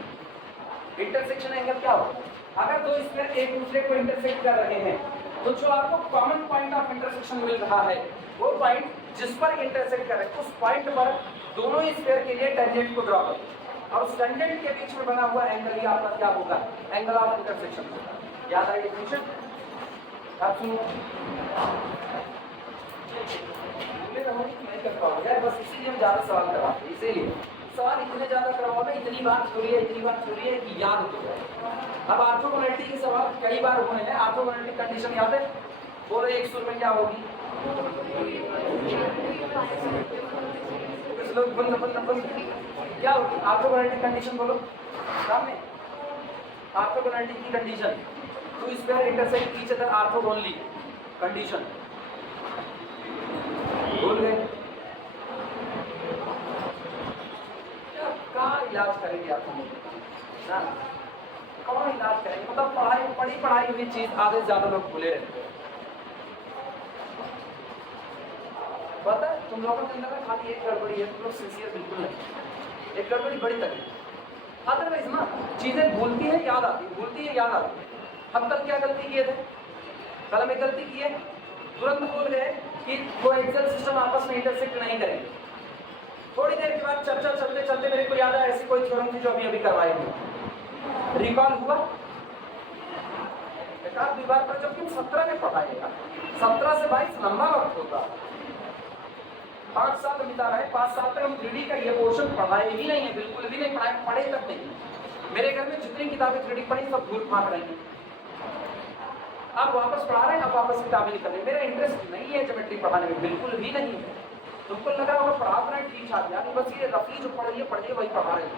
इंटरसेक्शन एंगल क्या होगा? अगर दो स्क्वायर एक दूसरे को इंटरसेक्ट कर रहे हैं तो जो आपको कॉमन पॉइंट ऑफ इंटरसेक्शन मिल रहा है, वो पॉइंट जिस पर इंटरसेक्ट कर रहे हैं, उस पॉइंट पर दोनों स्क्वायर के लिए टेंजेंट को ड्रॉ करो और उस टेंजेंट के बीच में बना हुआ एंगल ही आपका क्या होगा? एंगल ऑफ इंटरसेक्शन होगा। याद आएगी डेफिनेशन? आप सुनो, नहीं कर पाओगे बस, इसीलिए हम ज्यादा सवाल करवाते हैं। इसीलिए सवाल इतने ज्यादा करवाओगे, इतनी बात छोड़िए, इतनी बात छोड़िए कि याद हो जाए। अब ऑर्थोगोनैलिटी के सवाल कई बार हुए हैं। ऑर्थोगोनैलिटी कंडीशन याद है? बोलो एक सुर में क्या होगी? कुछ लोग क्या होगी ऑर्थोगोनैलिटी कंडीशन? बोलो सामने। ऑर्थोगोनैलिटी की condition, two square intersect each other orthogonally condition. भूल गए? कहाँ इलाज करेंगे आप ना? कौन इलाज करेंगे? मतलब पढ़ाई हुई चीज आधे से ज्यादा लोग भूले रहते हैं। पता है तुम लोगों के अंदर खाली एक गड़बड़ी है, तुम लोग सिंसियर बिल्कुल नहीं। एक गड़बड़ी बड़ी तकलीफ। अदरवाइज ना चीजें भूलती है याद आती है, भूलती है याद आती है। हम कल क्या गलती किए थे? कल हम एक गलती किए, तुरंत भूल गए कि वो एक्सेल सिस्टम आपस में इंटरसेक्ट नहीं करेंगे। थोड़ी देर के बाद चर्चा चलते चलते मेरे को याद आया ऐसी कोई थ्योरम थी जो अभी करवाई थी। रिकॉल हुआ एक आध विभाग पर, जब तुम 17 में पढ़ाएगा, 17 से 22 लंबा वक्त होता, 5 साल बिता रहे, 5 साल तक हम 3D का ये पोर्शन पढ़ाए ही नहीं है, बिल्कुल भी नहीं पढ़ाए, पढ़े तक नहीं। मेरे घर में जितनी किताबें 3D पढ़ी सब भूल फाँक रही हैं। अब वापस पढ़ा रहे हैं, अब वापस किताबें निकल रही। मेरा इंटरेस्ट नहीं है ज्योमेट्री पढ़ाने में, बिल्कुल भी नहीं है। तुमको लगा होगा पढ़ा रहे ठीक ठाक, यानी बस ये रफली जो पढ़िए वही पढ़ा रहे हैं।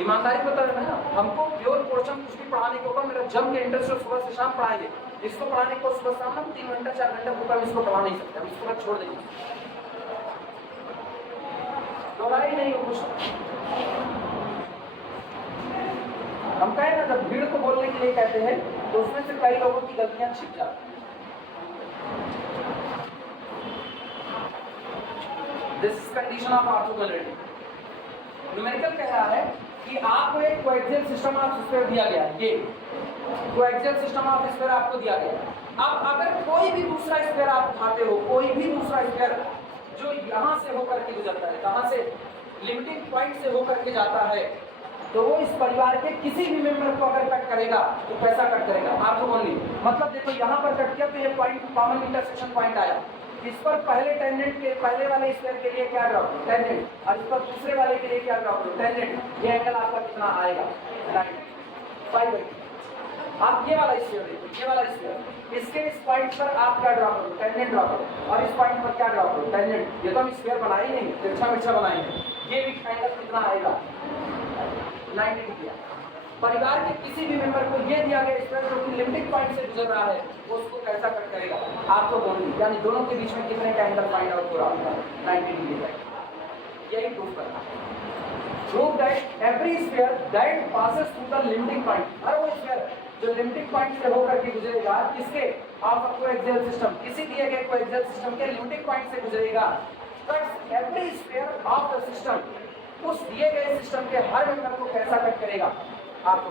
ईमानदारी बता रहे हैं ना, हमको प्योर पोर्शन कुछ भी पढ़ाने के ऊपर मेरा जम के इंटरेस्ट है। सुबह से शाम पढ़ाएंगे इसको, पढ़ाने को सुबह शाम हम 3 घंटा 4 घंटा ऊपर इसको पढ़ा नहीं सकते, हम इसको बाद छोड़ देंगे। दोहराई नहीं हो कुछ। हम कहें ना जब भीड़ को बोलने के लिए कहते हैं तो उसमें से कई लोगों की गलतियां छिप जाती हैं। This is condition of orthogonality. Numerical कह रहा है कि आपको एक कोएक्सियल सिस्टम ऑफ स्क्वायर दिया गया है, ये कोएक्सियल सिस्टम ऑफ स्क्वायर आपको दिया गया है। अब अगर कोई भी दूसरा स्क्वायर आप उठाते हो, कोई भी दूसरा स्क्वायर जो यहाँ से होकर के गुजरता है, कहाँ से? लिमिटिंग पॉइंट से होकर के जाता है, तो वो इस परिवार के किसी भी मेंबर को अगर कट करेगा तो कैसा कट करेगा? ऑर्थोगोनली। मतलब देखो यहाँ पर कट किया तो ये पॉइंट कॉमन इंटरसेक्शन पॉइंट आया। इस पर पहले टेंजेंट के पहले वाले स्क्वायर के लिए क्या ड्रॉ करो? टेंजेंट। और इस पर दूसरे वाले के लिए क्या ड्रॉ करो? टेंजेंट। ये एंगल आपका कितना आएगा? 5/2। आप ये वाला स्क्वायर देखो, ये वाला स्क्वायर, इसके इस पॉइंट पर आप क्या ड्रॉ करो? टेंजेंट ड्रॉ करो। और इस पॉइंट पर क्या ड्रॉ करो? टेंजेंट। ये तो हम स्क्वायर बनाए नहीं, तिरछा मिर्छा बनाएंगे। ये भी एंगल कितना आएगा? 90 डिग्री। परिवार के किसी भी मेंबर को ये दिया गया स्क्वायर जो कि लिमिटिंग पॉइंट से गुजर रहा है वो उसको कैसा कट करेगा आपको दोनों, यानी दोनों के बीच में कितने का एंगल फाइंड आउट हो रहा है 90 डिग्री का। यही प्रूफ करना है। Prove that every sphere that passes through the limiting point, हर वो स्फीयर जो लिमिटिंग पॉइंट से होकर के गुजरेगा किसके ऑफ अ कोएक्सियल सिस्टम, किसी दिए गए कोएक्सियल सिस्टम के लिमिटिंग पॉइंट से गुजरेगा, cuts every sphere of the system, उस दिए गए सिस्टम के हर मेंबर को कैसा कट करेगा आपको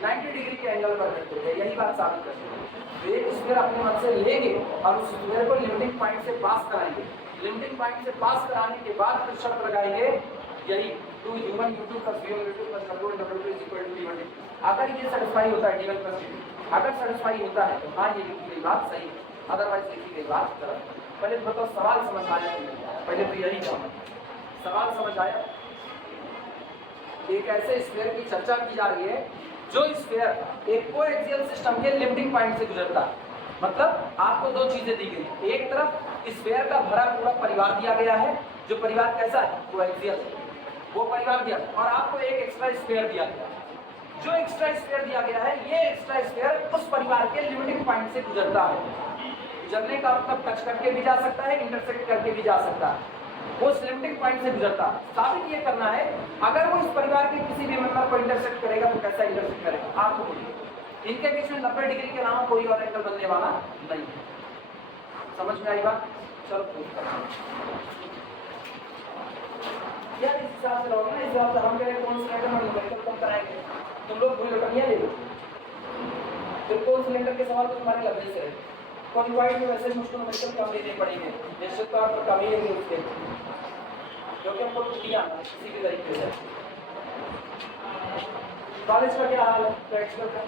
90 डिग्री के एंगल पर कट करेगा। यही बात साबित करते हैं। एक स्फीयर अपने मन से लेंगे और उस स्फीयर को लिमिटिंग पॉइंट से पास कराएंगे, लिमिटिंग पॉइंट से पास कराने के बाद फिर शर्त लगाएंगे यही 2u1 u2 + v1 v2 + w1 w2 = d1 d2। अगर ये सेटिस्फाई होता है d1 + d2, अगर सेटिस्फाई होता है तो हाँ ये लिखी गई बात सही है, अदरवाइज लिखी गई बात गलत है। पहले तो बताओ सवाल समझ आया कि नहीं? पहले तो यही काम सवाल समझ आया। एक ऐसे स्फीयर की चर्चा की जा रही है जो स्फीयर एक कोएक्सियल सिस्टम के लिमिटिंग पॉइंट से गुजरता है। मतलब आपको दो चीजें दी गई, एक तरफ स्फीयर का भरा पूरा परिवार दिया गया है, जो परिवार कैसा है कोएक्सियल, वो परिवार दिया, और आपको एक एक्स्ट्रा स्फीयर दिया गया। जो एक्स्ट्रा स्फीयर दिया गया है ये एक्स्ट्रा स्फीयर उस परिवार के लिमिटिंग पॉइंट से गुजरता है। गुजरने का मतलब टच करके भी जा सकता है, इंटरसेक्ट करके भी जा सकता है, वो लिमिटिंग पॉइंट से गुजरता है। साबित ये करना है अगर वो इस परिवार के किसी भी मेंबर को इंटरसेक्ट करेगा तो कैसा इंटरसेक्ट करेगा आपको बोलिए। इनके बीच में 90 डिग्री के अलावा कोई और एंगल बनने वाला नहीं है। समझ में आई बात? चलो प्रूफ करते हैं यार, इस हिसाब से लोगे ना, इस हिसाब से हम कह रहे कौन सिलेंडर में न्यूमेरिकल कम कराएंगे, तुम लोग भूल लकड़ियाँ ले लो, फिर कौन सिलेंडर के सवाल तो तुम्हारी लकड़ी से रहेगी। क्वालिफाइड में वैसे मुझको न्यूमेरिकल कम लेने पड़ेंगे, निश्चित तौर पर कम ही लेंगे उसके, क्योंकि हमको छुट्टियाँ किसी भी तरीके से। कॉलेज का क्या हाल है प्रैक्टिकल का?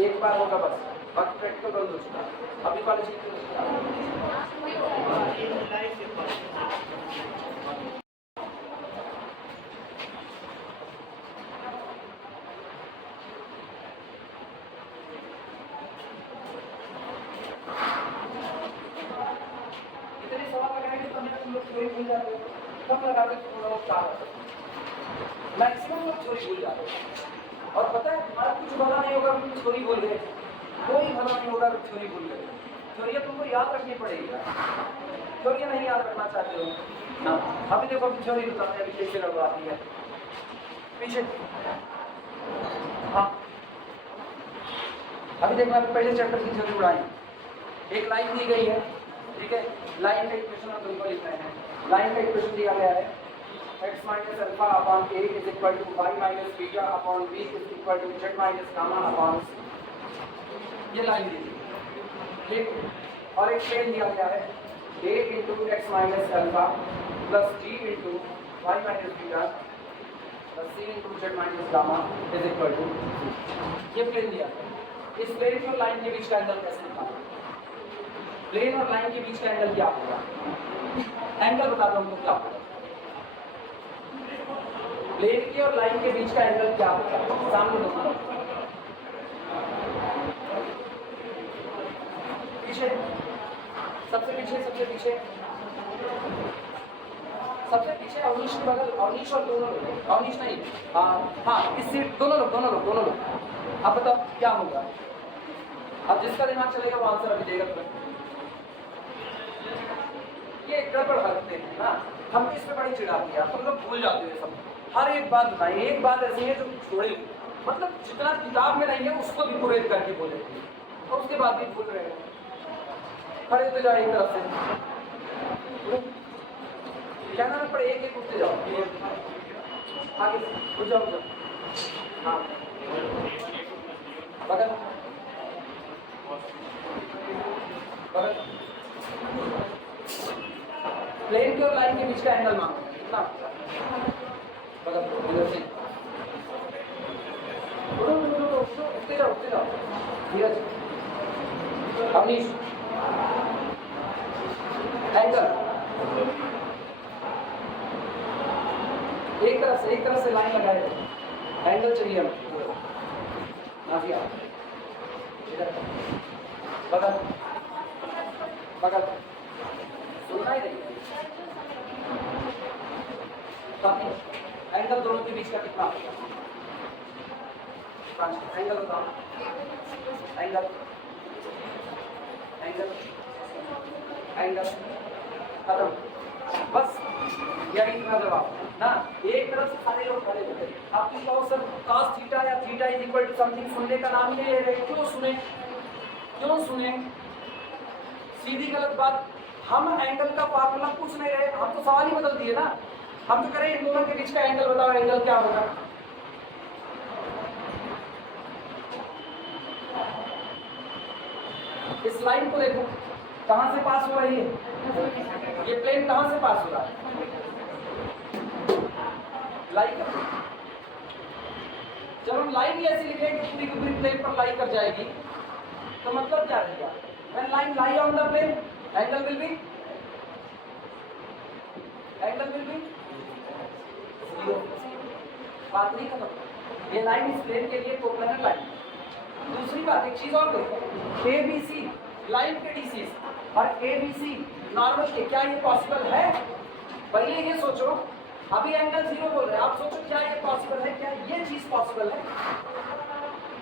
एक बार होगा बस, बाकी प्रैक्टिकल बंद हो चुका है। अभी कॉलेज की कम लगाते मैक्सिमम लोग चोरी भूल जाते हैं। और पता है तुम्हारा कुछ भला नहीं होगा तुम चोरी भूल गए, कोई भला नहीं होगा चोरी भूल गए। चोरियाँ तुमको याद रखनी पड़ेगी, चोरियाँ नहीं याद रखना चाहते हो ना। अभी देखो अभी चोरी बताते अभी कैसे लगवाती है पीछे। हाँ अभी देखना पहले चैप्टर की चोरी उड़ाई, एक लाइन दी गई है, ठीक है, लाइन का इक्वेशन आप तुमको लिखना है। लाइन का इक्वेशन दिया गया है x - alpha upon a is equal to y - beta upon b is equal to z - gamma upon c। ये लाइन दी गई, ठीक। और एक प्लेन दिया गया है a into x - alpha plus g into y - beta plus c into z - gamma is equal to, ये प्लेन दिया है। इस प्लेन और लाइन के बीच का एंगल कैसे निकालें? प्लेन और लाइन के बीच का एंगल क्या होगा? एंगल बता दो हमको क्या होगा। प्लेन की और लाइन के बीच का एंगल क्या होगा? सामने देखो, पीछे, सबसे पीछे, सबसे पीछे, सबसे पीछे अवनीश के बगल, अवनीश और दोनों लोग, अवनीश नहीं, हाँ इस सीट दोनों लोग। अब बताओ क्या होगा? अब जिसका दिमाग चलेगा वो आंसर अभी देगा तुरंत। ये गड़बड़ करते हैं ना, हमको इस पे बड़ी चिढ़ाती है, तुम लोग भूल जाते हो सब। हर एक बात बताइए, एक बात ऐसी है जो छोड़े, मतलब जितना किताब में नहीं है उसको भी पूरे करके बोले और उसके बाद भी भूल रहे हो। खड़े तो जाओ एक तरफ से, कहना ना पड़े, एक उठते जाओ, आगे उठ जाओ। हाँ बगल प्लेन की और लाइन के बीच का एंगल मांगो कितना? इधर से उठते जाओ धीरज। अवनीश एंगल एक तरफ से लाइन लगाए, एंगल चाहिए हमें। नाजिया बगल सुनना ही नहीं। एंगल दोनों के बीच का कितना होगा? एंगल बताओ, एंगल एंगल एंगल खत्म, बस यही इतना जवाब ना। एक तरफ से सारे लोग खड़े होते हैं। आप तुम कहो सर cos थीटा या theta is equal to something, सुनने का नाम ही नहीं ले रहे, क्यों सुने? क्यों सुने? सीधी गलत बात। हम एंगल का फार्मूला पूछ नहीं रहे, हम तो सवाल ही बदल दिए ना। हम तो करें इन दोनों के बीच का एंगल बताओ, एंगल क्या होगा? इस लाइन को देखो कहां से पास हो रही है, ये प्लेन कहां से पास हो रहा है? लाई कर, जब हम लाइन ही ऐसी लिखेंगे कि पूरी की पूरी प्लेन पर लाई कर जाएगी तो मतलब क्या रहेगा? When line lie on the plane, angle will be zero। बात नहीं खत्म। ये लाइन इस प्लेन के लिए कोप्लानर लाइन। दूसरी बात, एक चीज और देखो, ABC लाइन के डीसीज और ABC नॉर्मल के, क्या ये पॉसिबल है? पहले ये सोचो, अभी एंगल 0 बोल रहे हैं, आप सोचो क्या ये पॉसिबल है? क्या ये चीज पॉसिबल है?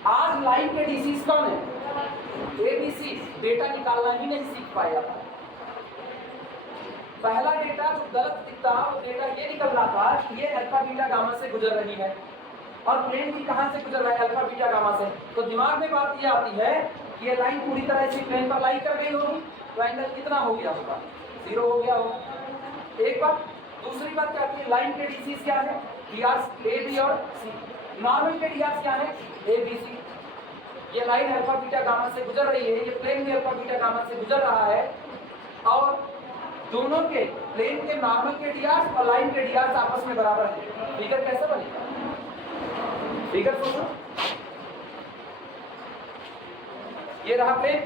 आज लाइन के डीसीज कौन है? ABC। डेटा निकालना ही नहीं सीख पाया था। पहला डेटा जो गलत दिखता, वो डेटा ये निकल रहा था कि ये अल्फा बीटा गामा से गुजर रही है, और प्लेन भी कहां से गुजर रहा है? अल्फा बीटा गामा से। तो दिमाग में बात ये आती है कि ये लाइन पूरी तरह से प्लेन पर लाई कर गई होगी, तो एंगल कितना हो गया होगा? 0 हो गया होगा। एक बात। दूसरी बात क्या आती है? लाइन के डीसीज क्या है? डीआर ए बी और सी। नॉर्मल के डीआर क्या है? A B C. ये लाइन अल्फा बीटा गामा से गुजर रही है, ये प्लेन भी अल्फा बीटा गामा से गुजर रहा है, और दोनों के प्लेन के नॉर्मल के डीआर और लाइन के डीआर आपस में बराबर है। फिगर कैसे बनेगा? फिगर सोचो, ये रहा प्लेन,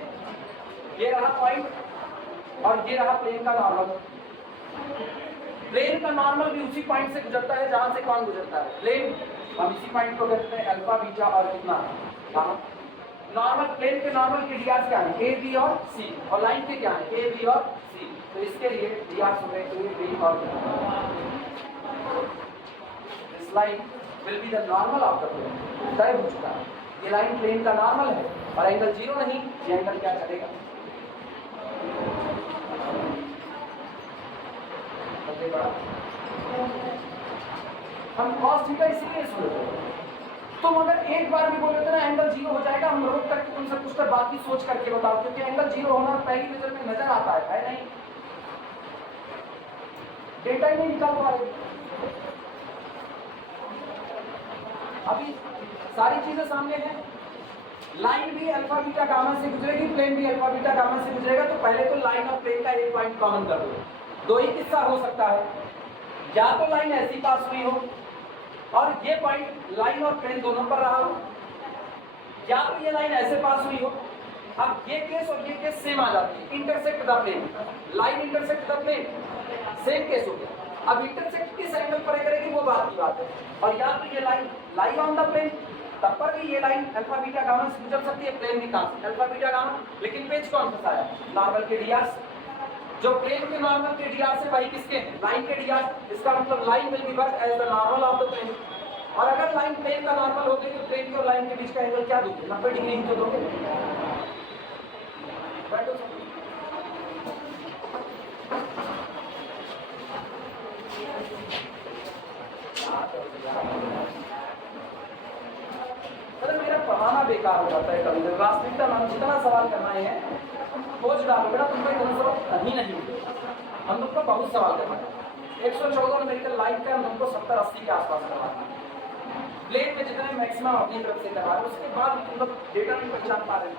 ये रहा पॉइंट, और ये रहा प्लेन का नॉर्मल। प्लेन का नॉर्मल भी उसी पॉइंट से गुजरता है जहां से कौन गुजरता है? प्लेन। हम इसी पॉइंट को कहते हैं अल्फा बीटा और कितना नॉर्मल। प्लेन के नॉर्मल के डीआर क्या है? ए बी और सी, और लाइन के क्या है? ए बी और सी। तो इसके लिए डीआर हो गए ए बी और this line will be the normal of the plane. तय हो चुका है, ये लाइन प्लेन का नॉर्मल है, और एंगल 0 नहीं, ये एंगल क्या चलेगा? हम cos थीटा इसीलिए सोचते, तुम अगर एक बार भी बोले ना एंगल 0 हो जाएगा, हम रोक करके तुमसे पूछकर बाकी सोच करके बताओ, क्योंकि एंगल 0 होना पहली नजर में नजर आता है नहीं? डेटा ही नहीं निकाल पा रहे। अभी सारी चीजें सामने हैं। लाइन भी अल्फा बीटा गामा से गुजरेगी, प्लेन भी अल्फा बीटा गामा से गुजरेगा, तो पहले तो लाइन और प्लेन का एक पॉइंट कॉमन कर दो। दो ही किस्सा हो सकता है, या तो लाइन ऐसी पास हुई हो और ये पॉइंट लाइन और प्लेन दोनों पर रहा हो, या तो ये लाइन ऐसे पास हुई हो। अब ये केस और ये केस सेम आ जाती है, intersect the plane, line intersect the plane, same case हो गया। अब इंटरसेक्ट किस एंगल पर करेगी वो बात की बात है, और या तो ये line lie on the plane, तब पर भी ये लाइन अल्फा बीटा गामा से गुजर सकती है, प्लेन भी कहां से? Alpha beta gamma. लेकिन पेज कौन फंसाया? नॉर्मल के डीआर से। जो प्लेन के नॉर्मल के डीआर से वही किसके हैं? लाइन के डीआर। इसका मतलब line will be work as the normal of the plane. और अगर लाइन प्लेन का नॉर्मल हो गई तो प्लेन की और लाइन के बीच का एंगल क्या दोगे? 90 डिग्री ही तो दोगे। अरे मेरा पढ़ाना बेकार हो जाता है कभी कभी। वास्तविकता में जितना सवाल करना है खोज डालो बेटा, तुमको इतना सवाल नहीं मिलेगा। हम लोग को बहुत सवाल करना है। 114 न्यूमेरिकल लाइन का हम तुमको 70-80 के आसपास करवाना है। प्लेन में जितने मैक्सिमम अपनी तरफ से करवा रहे, उसके बाद तुम लोग डेटा नहीं पहचान पा रहे।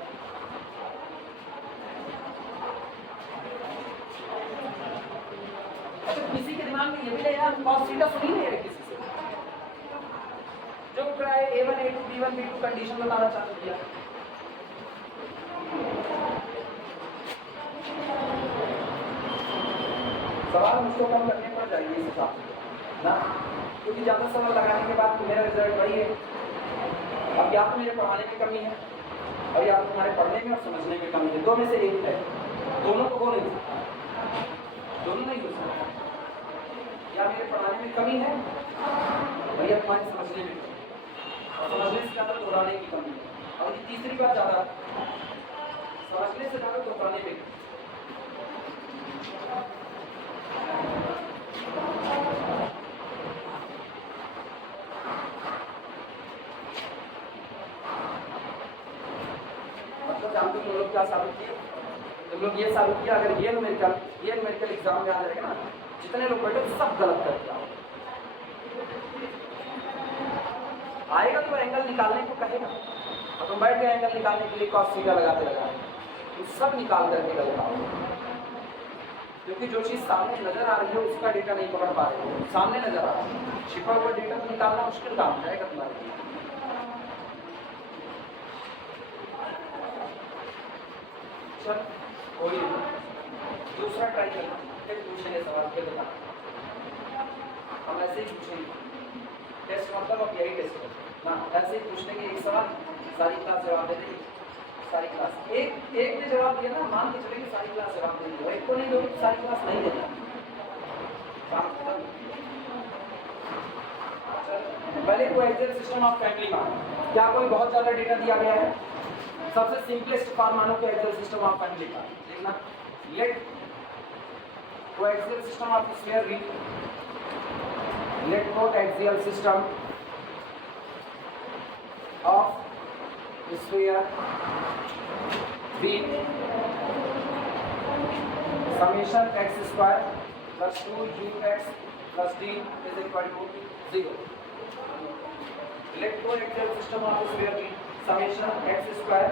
अच्छा, किसी के दिमाग में ये भी नहीं यार, cos थीटा सुनी नहीं है किसी से? जो उठ रहा है A1 A2 B1 B2 condition बताना चालू किया। सवाल मुझको कम करने पड़ जाएंगे इस हिसाब से ना, क्योंकि ज्यादा सवाल लगाने के बाद मेरा रिजल्ट वही है। अब या तो मेरे पढ़ाने की कमी है, और या तो तुम्हारे पढ़ने में और समझने में कमी है, दो में से एक है। दोनों को हो नहीं सकता, दोनों नहीं हो सकता। या मेरे पढ़ाने में कमी है भैया तुम्हारी समझने में, और समझने से ज़्यादा दोहराने की कमी है। और ये तीसरी बात ज़्यादा, समझने से ज़्यादा दोहराने में। मतलब जानते हो तुम लोग क्या साबित किए? तुम लोग ये साबित किया अगर ये न्यूमेरिकल एग्जाम में आ जाएगा ना, जितने लोग बैठे सब गलत कर दिया आएगा तो एंगल निकालने को कहेगा, और तुम बैठ गए एंगल निकालने के लिए कॉस थीटा लगाते तुम सब निकाल करके गलत आओगे, क्योंकि जो चीज़ सामने नजर आ रही है उसका डेटा नहीं पकड़ पा रहे हो, सामने नजर आ रहा है, छिपा हुआ डेटा तो निकालना मुश्किल काम हो जाएगा तुम्हारे लिए। चल कोई दूसरा ट्राई करना, फिर पूछेंगे सवाल, फिर बता हम ऐसे ही पूछेंगे। टेस्ट मतलब अब यही टेस्ट है ना, ऐसे ही पूछने के एक सवाल सारी क्लास जवाब दे देगी, सारी क्लास एक ने जवाब दिया ना, मान के चलेंगे सारी क्लास जवाब देंगे, एक को नहीं दोगे तो सारी क्लास नहीं देगा। पहले कोएक्सियल सिस्टम ऑफ फैमिली मान, क्या कोई बहुत ज़्यादा डेटा दिया गया है? सबसे सिंपलेस्ट फॉर्म मानो कोएक्सियल सिस्टम ऑफ फैमिली का, देखना let coaxial system of sphere B, let coaxial system of sphere B summation x square plus 2ux plus d is equal to 0. Let coaxial system of sphere B summation x square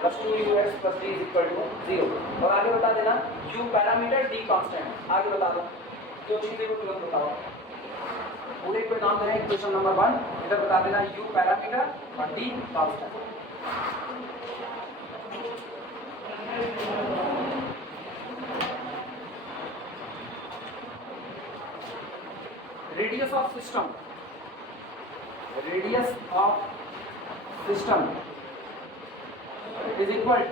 plus 2ux plus d is equal to 0. और आगे बता देना u parameter d constant, आगे बता दो जो चीजें वो तुरंत बताओ। पूरे को नाम देना इक्वेशन नंबर 1, इधर बता देना u पैरामीटर और d constant. Radius of system, radius of system is equal,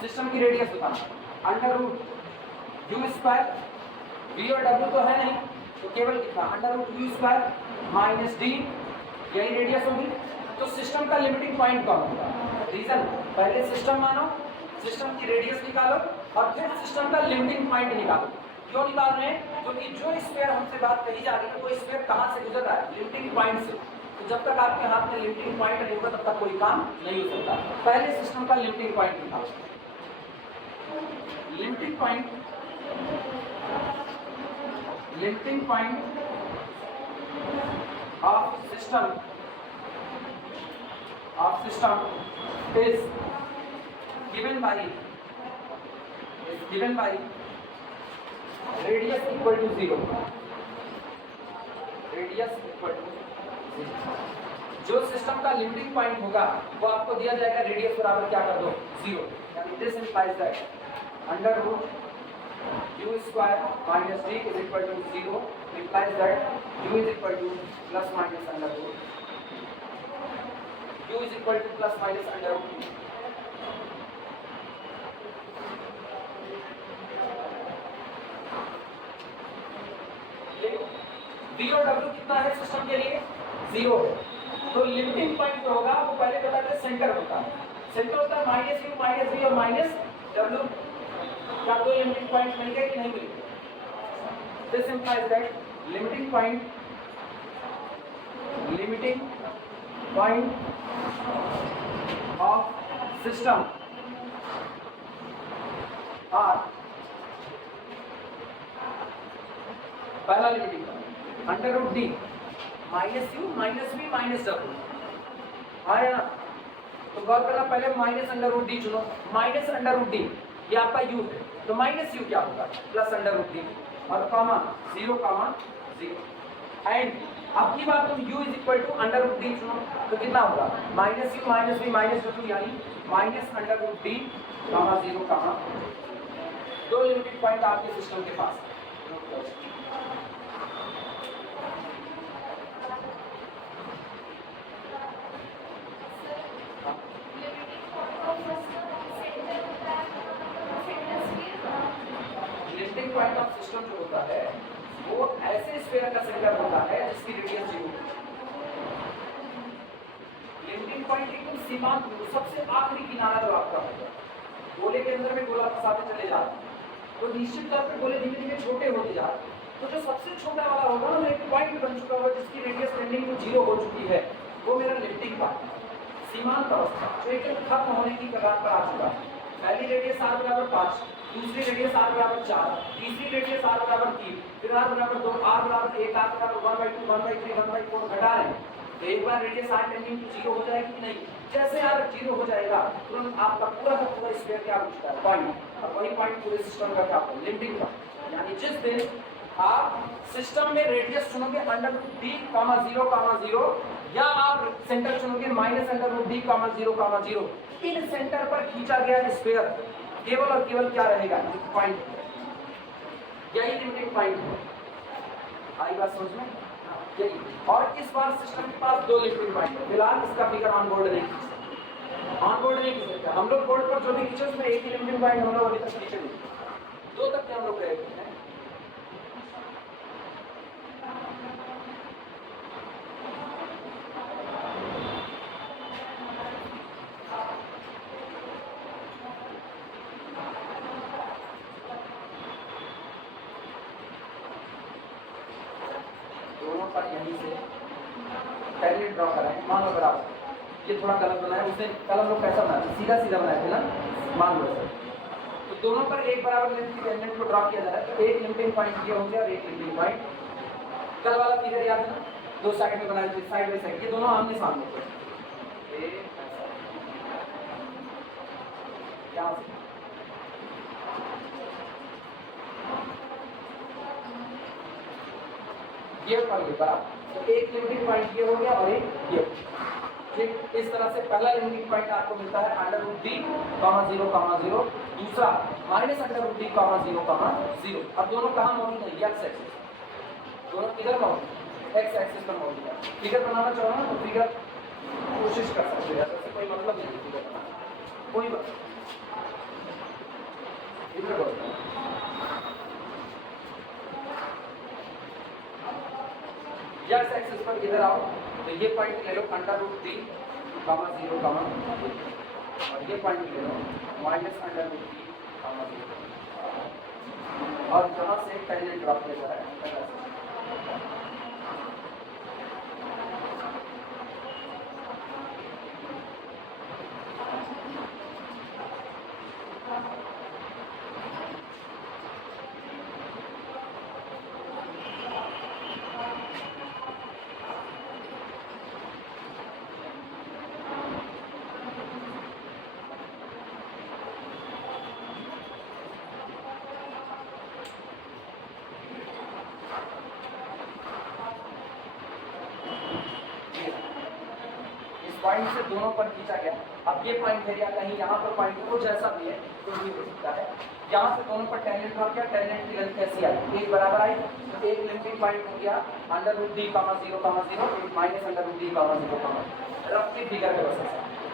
system की रेडियस बताना under root u square, v और डब्ल्यू तो है नहीं तो केवल कितना under root u square minus d, यही रेडियस होगी। तो सिस्टम का लिमिटिंग पॉइंट कौन होगा? रीजन पहले सिस्टम मानो, सिस्टम की रेडियस निकालो और फिर सिस्टम का लिमिटिंग पॉइंट निकालो। क्यों निकाल रहे हैं? क्योंकि जो स्फीयर हमसे बात कही जा रही है वो स्फीयर कहाँ से गुजर रहा है? लिमिटिंग पॉइंट से। तो जब तक आपके हाथ में लिमिटिंग पॉइंट नहीं होगा तब तक कोई काम नहीं हो सकता। पहले सिस्टम का लिमिटिंग पॉइंट निकालो। Limiting point, limiting point of system is given by radius equal to 0, radius equal to 0। जो सिस्टम का लिमिटिंग पॉइंट होगा वो आपको दिया जाएगा रेडियस बराबर क्या कर दो 0, यानी this implies that under root u square minus d is equal to 0 implies that u is equal to plus minus under root u is equal to plus minus under root। v और w कितना है system के लिए? 0 है। तो limiting point जो होगा वो पहले बताते हैं सेंटर होता है, सेंटर होता है माइनस u माइनस v और माइनस w। क्या दो लिमिटिंग पॉइंट मिल गए कि नहीं मिले? This implies that limiting point of system are, पहला limiting under root d minus u minus v minus डब्ल्यू आया ना। तो गौर करना पहले माइनस अंडर रूट डी चुनो, माइनस अंडर रूट डी ये आपका यू है तो माइनस यू क्या होगा प्लस अंडर रूट डी और कॉमा 0 एंड अब की बात तुम u is equal to under root d चुनो तो कितना होगा minus u minus v minus डब्ल्यू यानी minus under root d comma 0 comma. दो लिमिटिंग पॉइंट आपके सिस्टम के पास। लिमिटिंग पॉइंट ऑफ सिस्टम जो होता है वो ऐसे पॉइंट एकदम सीमांत बिंदु, सबसे आखिरी किनारा जो आपका होगा, गोले के अंदर में गोला फंसाते चले जा रहे हैं तो निश्चित तौर पर गोले धीमे धीमे छोटे होते जा रहे हैं। तो जो सबसे छोटा वाला होगा ना, एक पॉइंट बन चुका होगा जिसकी रेडियस टेंडिंग टू 0 हो चुकी है, वो मेरा लिफ्टिंग पार्ट है, सीमांत अवस्था जो एकदम खत्म होने की कगार पर आ चुका है। पहली रेडियस r बराबर 5, दूसरी रेडियस r बराबर 4, तीसरी रेडियस r बराबर 3, फिर r बराबर 2, r बराबर 1, r बराबर 1/2, 1/3, 1/4 घटा रहे हैं। तो एक बार रेडियस r टेंडिंग टू 0 हो जाएगी कि नहीं? जैसे r 0 हो जाएगा तुरंत आपका पूरा का पूरा स्फीयर क्या बन चुका है? पॉइंट। और वही पॉइंट पूरे सिस्टम का क्या होगा? लिमिटिंग का। यानी जिस दिन आप सिस्टम में रेडियस चुनोगे √d, 0,0 या आप सेंटर चुनोगे -√d, 0,0, इन सेंटर पर खींचा गया स्फीयर केवल और केवल क्या रहेगा? पॉइंट। यही लिमिटिंग पॉइंट है। आई बात समझ में? यही। और इस बार सिस्टम के पास 2 लिमिटिंग पॉइंट है। फिलहाल इसका फिगर ऑन बोर्ड नहीं खींच सकते, ऑन बोर्ड नहीं खींच सकते। हम लोग बोर्ड पर जो भी खींचे उसमें एक ही लिमिटिंग पॉइंट हम लोग अभी तक खींचे नहीं, 2 तक के हम लोग गए हैं। यहीं से टैगलेट ड्रॉ कराएं। मान लो अगर आप ये थोड़ा गलत बनाया, उसने कल हम लोग कैसा बनाया था? सीधा सीधा बनाया था ना, मान लो सर। तो दोनों पर एक बराबर लेंथ की टेंजेंट को ड्रॉ किया जा रहा है, तो एक लिमिटिंग पॉइंट ये हो गया और एक लिमिटिंग पॉइंट। कल वाला फिगर याद है ना, 2 साइड में बनाए थे, साइड बाई साइड, ये दोनों आमने सामने थे। यहाँ से ये पॉइंट बराबर, तो एक लिमिटिंग पॉइंट ये हो गया और एक ये। ठीक इस तरह से पहला लिमिटिंग पॉइंट आपको मिलता है √d, 0,0, दूसरा -√d, 0,0। अब दोनों कहाँ मौजूद है? एक्स एक्सिस, दोनों किधर मौजूद है? एक्स एक्सिस पर मौजूद है। फिगर बनाना चाहो ना तो फिगर कोशिश कर सकते हैं, ऐसे कोई मतलब नहीं है फिगर बनाना, कोई बात फिगर एक्स एक्सिस पर इधर आओ, तो ये पॉइंट ले लो √d, 0, और ये पॉइंट ले लो -√d, 0, और जहाँ से टेंजेंट ड्रॉप किया जा रहा है। पॉइंट से दोनों पर खींचा गया। अब ये पॉइंट है या कहीं यहाँ पर पॉइंट हो, जैसा भी है तो ये हो सकता है। यहाँ से दोनों पर टेंजेंट ड्रॉ किया, टेंजेंट की लेंथ कैसी आई? एक बराबर आई, तो एक लिमिटिंग पॉइंट हो गया √d, 0,0, एक -√d, 0,0। रफली फिगर के वजह से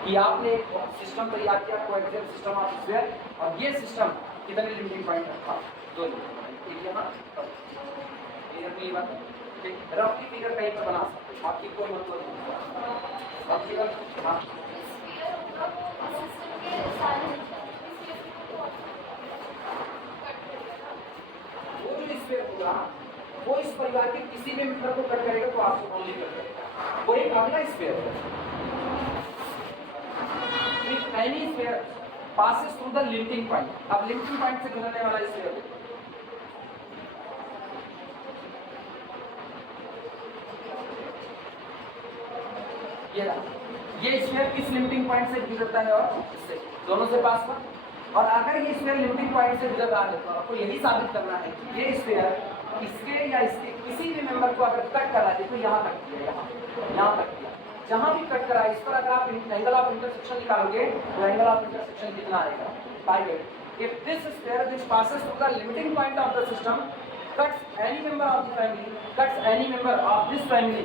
कि आपने एक सिस्टम तैयार किया, कोएक्सियल सिस्टम ऑफ स्फीयर, और ये सिस्टम कितने लिमिटिंग पॉइंट रखा? 2 लिमिटिंग। एक यहाँ ये बात रफली फिगर कहीं पर बना सकते, बाकी कोई मतलब नहीं। अब फिगर हाँ वो जो स्फीयर होगा वो इस परिवार के किसी भी मेंबर को कट करेगा तो आपको ओनली कट करेगा, वो एक अगला स्फीयर है। If any sphere passes through the limiting point, अब limiting point से गुजरने वाला स्फीयर ये स्फीयर किस लिमिटिंग पॉइंट से गुजरता है? और इससे, दोनों से पास हुआ। और अगर ये स्फीयर लिमिटिंग पॉइंट से गुजर रहा है तो आपको यही साबित करना है कि ये स्फीयर इसके या इसके किसी भी मेंबर को अगर कट करा दे तो यहाँ तक किया, यहाँ तक किया, जहाँ भी कट करा इस पर अगर आप एंगल ऑफ इंटरसेक्शन निकालोगे तो एंगल ऑफ इंटरसेक्शन कितना आएगा? Pi. If this sphere which passes through the limiting point of the system cuts any member of the family, cuts any member of this family,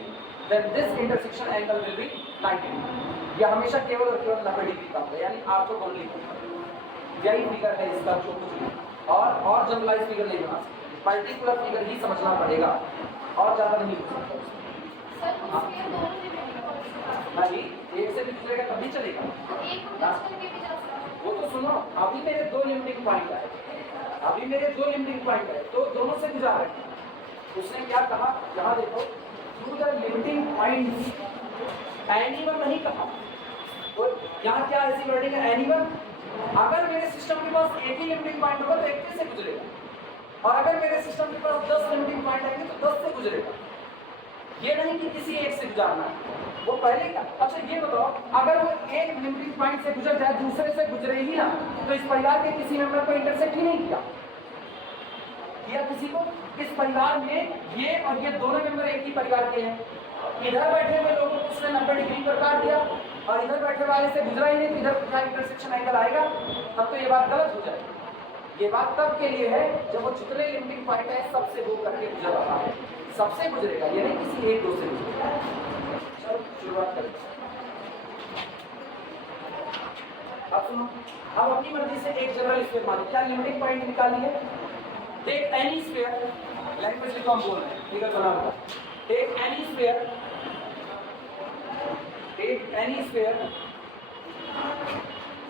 then this intersection angle will be 90 degree. यह हमेशा केवल और केवल 90 degree का होगा, यानी आपको only यही फिगर है इसका, जो कुछ भी और जनरलाइज फिगर नहीं बना सकते, पर्टिकुलर फिगर ही समझना पड़ेगा और ज़्यादा नहीं हो सकता। नहीं, एक से भी गुजरेगा तब भी चलेगा। एक को टच करके भी जा सकता है। वो तो सुनो, अभी मेरे दो लिमिटिंग पॉइंट आए, अभी मेरे दो लिमिटिंग पॉइंट आए, तो दोनों से गुजारे। उसने क्या कहा, यहाँ देखो, through the limiting points, anyone नहीं कहा। तो यहाँ क्या ऐसी वर्डिंग है, एनीवन। अगर मेरे सिस्टम के पास एक ही लिमिटिंग पॉइंट होगा तो एक से गुजरेगा, और अगर मेरे सिस्टम के पास 10 लिमिटिंग पॉइंट आएंगे तो 10 से गुजरेगा। ये नहीं कि किसी एक से गुजारना है, वो पहले का। अच्छा ये बताओ, अगर वो एक लिमिटिंग पॉइंट से गुजर जाए, दूसरे से गुजरे ही ना, तो इस परिवार के किसी मेंबर को इंटरसेक्ट ही नहीं किया किसी को। इस परिवार में ये और ये दोनों मेंबर एक ही परिवार के हैं। इधर बैठे हुए लोगों को उसने 90 डिग्री पर काट दिया, और इधर बैठे वाले से गुजरा ही नहीं, तो इधर क्या इंटरसेक्शन एंगल आएगा? तब तो ये बात गलत हो जाएगी। ये बात तब के लिए है जब वो जितने लिमिटिंग पॉइंट है सबसे वो करके गुजर रहा है, सबसे गुजरेगा, ये नहीं किसी एक दो से गुजरेगा। चलो शुरुआत करें। अब सुनो, अब अपनी मर्जी से एक जनरल स्फीयर मान, क्या लिमिटिंग पॉइंट निकाली है? टेक एनी स्फीयर, लैंग्वेज लिखो हम बोल रहे हैं, फिगर बना हुआ। Take any sphere, take any sphere,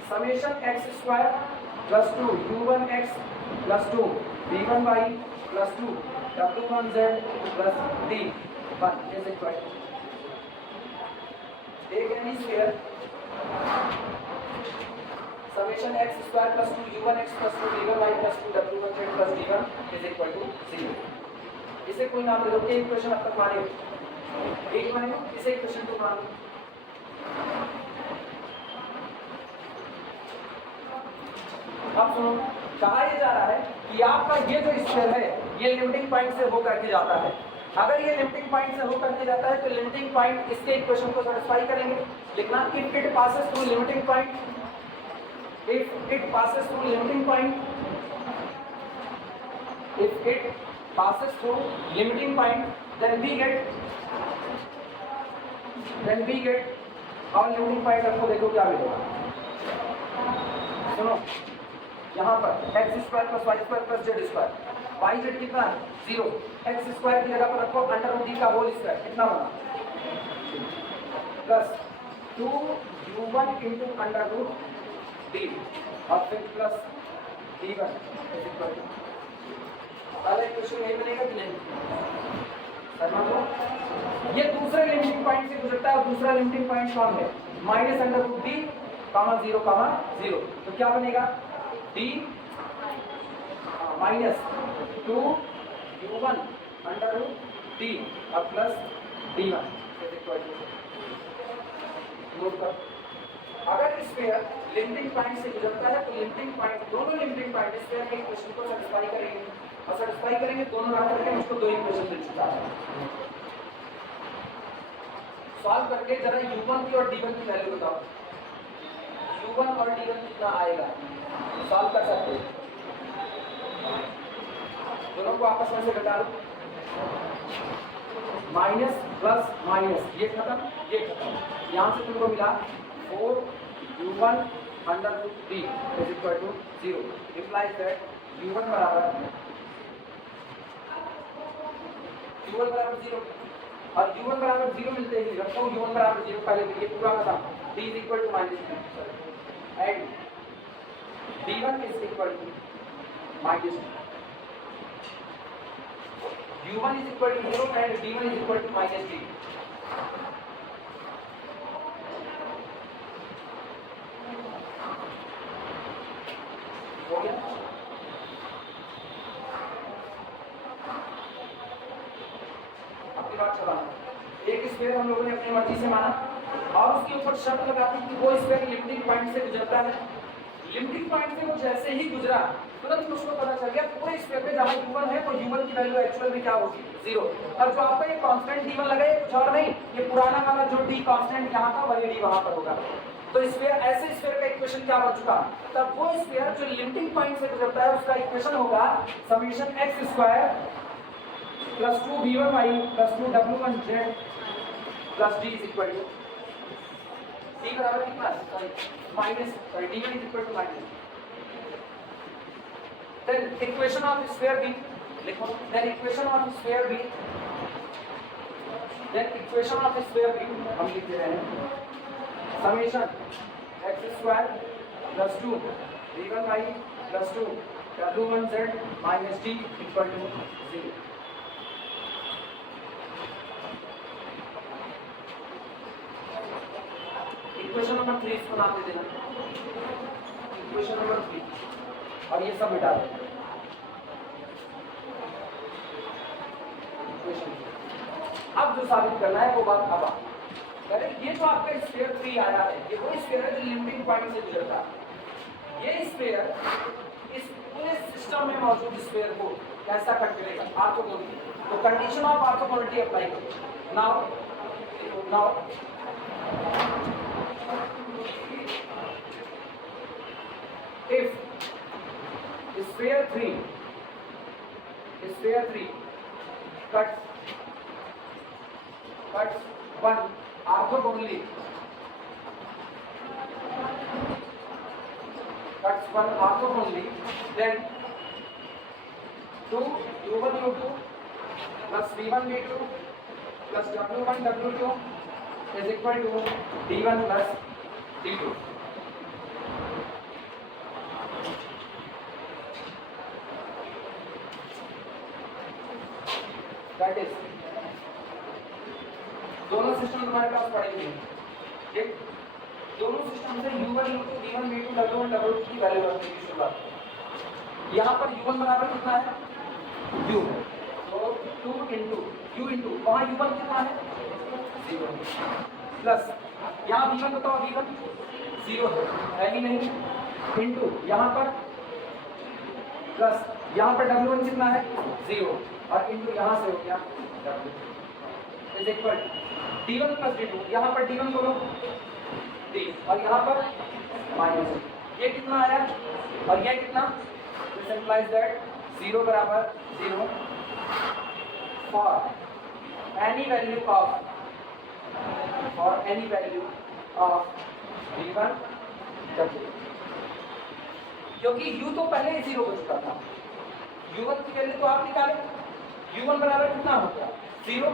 summation x square plus 2 u1x plus 2 v1y plus 2 w1z plus d1 is equal to, take any sphere, summation x square plus 2 u1x plus 2 v1y plus 2 w1z plus d1 is equal to 0। इसे कोई नाम दे दो, एक question अब तक माने, एक माने, इसे क्वेश्चन को मान लो। अब सुनो, कहा यह जा रहा है कि आपका ये जो स्फीयर है ये लिमिटिंग पॉइंट से होकर के जाता है। अगर ये लिमिटिंग पॉइंट से होकर के जाता है तो लिमिटिंग पॉइंट इसके इक्वेशन को सैटिस्फाई करेंगे। लिखना, if it passes through limiting point, if it passes through limiting point, if it passes through limiting point, then we get और लिमिटिंग पॉइंट आपको देखो क्या मिलेगा। सुनो, यहाँ पर x square plus y square plus z square, y z कितना है 0, एक्स स्क्वायर की जगह पर रखो अंडर रूट डी का होल स्क्वायर, कितना बना plus 2u1 into under root d और फिर प्लस d1 पहला इक्वेशन यही बनेगा कि नहीं? समझ लो, ये दूसरे लिमिटिंग पॉइंट से गुजरता है और दूसरा लिमिटिंग पॉइंट कौन है? Minus under root d comma 0, तो क्या बनेगा? d minus 2u1 under root d और प्लस d1 नोट कर। अगर स्फीयर लिमिटिंग पॉइंट से गुजरता है तो लिमिटिंग पॉइंट, दोनों लिमिटिंग पॉइंट स्फीयर के इक्वेशन को सैटिस्फाई करेंगे, और सैटिस्फाई करेंगे दोनों रख करके मुझको दो इक्वेशन मिल चुका है। सॉल्व करके जरा u1 की और d1 की वैल्यू बताओ, u1 और d1 कितना आएगा? सॉल्व कर सकते हो, दोनों को आपस में से घटा लो, माइनस प्लस माइनस, ये खत्म, यहाँ से तुमको मिला 4u1 under root d is equal to 0, implies that u1 बराबर 0 और u1 बराबर 0 मिलते ही रखो u1 बराबर 0 पहले के लिए पूरा खत्म, d is equal to -2 and d1 is equal to -2, u1 is equal to 0 and d1 is equal to -3। हो गया? अपनी बात चलाना, एक स्फीयर हम लोगों ने अपनी मर्जी से माना और उसके ऊपर शर्त लगा दी कि वो स्फीयर लिमिटिंग पॉइंट से गुजरता है। लिमिटिंग पॉइंट से वो जैसे ही गुजरा तुरंत उसको पता चल गया पूरे स्फीयर पे जहां u1 है तो u1 की वैल्यू एक्चुअल में क्या होगी 0, और जो आपका ये कांस्टेंट d1 लगा ये कुछ और नहीं, ये पुराना वाला जो d कांस्टेंट यहाँ था वही d वहां पर होगा। तो स्फीयर, ऐसे स्फीयर का इक्वेशन क्या बन चुका? तब वो स्फीयर जो लिमिटिंग पॉइंट से गुजरता है उसका इक्वेशन होगा summation x square plus 2 v1y plus 2 w1z plus d is equal to d बराबर कितना? d1 is equal to minus. Then equation of sphere b, लिखो, then equation of sphere b, then equation of sphere b हम लिख रहे हैं summation x square plus 2 v1 y plus 2 w1z minus d equal to 0। Equation number 3 इसको नाम दे देना, equation number 3, और ये सब मिटा देना। अब जो साबित करना है वो बात अब अरे ये जो आपका स्फीयर 3 आया है, ये वो स्फीयर है जो लिमिटिंग पॉइंट से गुजरता है। ये स्फीयर इस पूरे सिस्टम में मौजूद स्फीयर को कैसा कट करेगा? ऑर्थोगोनली। तो कंडीशन ऑफ ऑर्थोगोनलिटी अप्लाई करो। Now if sphere 3 cuts one orthogonally, then 2 u1 u2 plus v1 v2 plus w1 w2 is equal to d1 plus d2। That is, दोनों system तुम्हारे पास पड़ेंगे, ठीक? दोनों सिस्टम से u1 u2 v1 v2 w1 w2 की value रखने की शुरुआत। यहाँ पर u1 बराबर कितना है? u, तो 2 इंटू u इंटू वहाँ u1 कितना है? 0 प्लस यहाँ v1 बताओ, v1 0 है ही नहीं, इंटू यहाँ पर प्लस यहाँ पर w1 कितना है? 0 और इंटू यहाँ से हो गया w is equal d1 plus d2। यहाँ पर d1 बोलो d और यहाँ पर माइनस, ये कितना आया और ये कितना? दिस इंप्लाइज दैट 0 बराबर 0 for any value of v1 w, क्योंकि u तो पहले ही 0 हो चुका था। u1 की वैल्यू तो आप निकालें, u1 बराबर कितना हो गया? 0,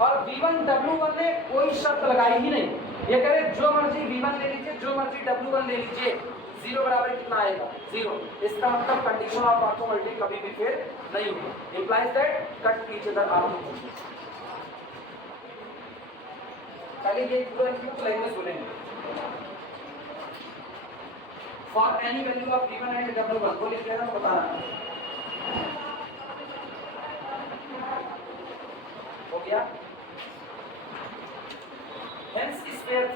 और v1 w1 ने कोई शर्त लगाई ही नहीं, ये कह रहे जो मर्जी v1 ले लीजिए, जो मर्जी w1 ले लीजिए, 0 बराबर कितना आएगा? 0। इसका मतलब कंडीशन ऑफ ऑर्थोगोनलिटी कभी भी फेल नहीं होगी। Implies that cut each other orthogonally. पहले ये पूरा क्यों लैंग्वेज बोलेंगे, for any value of v1 and w1 को लिख लेना, बताना हो गया। Hence sphere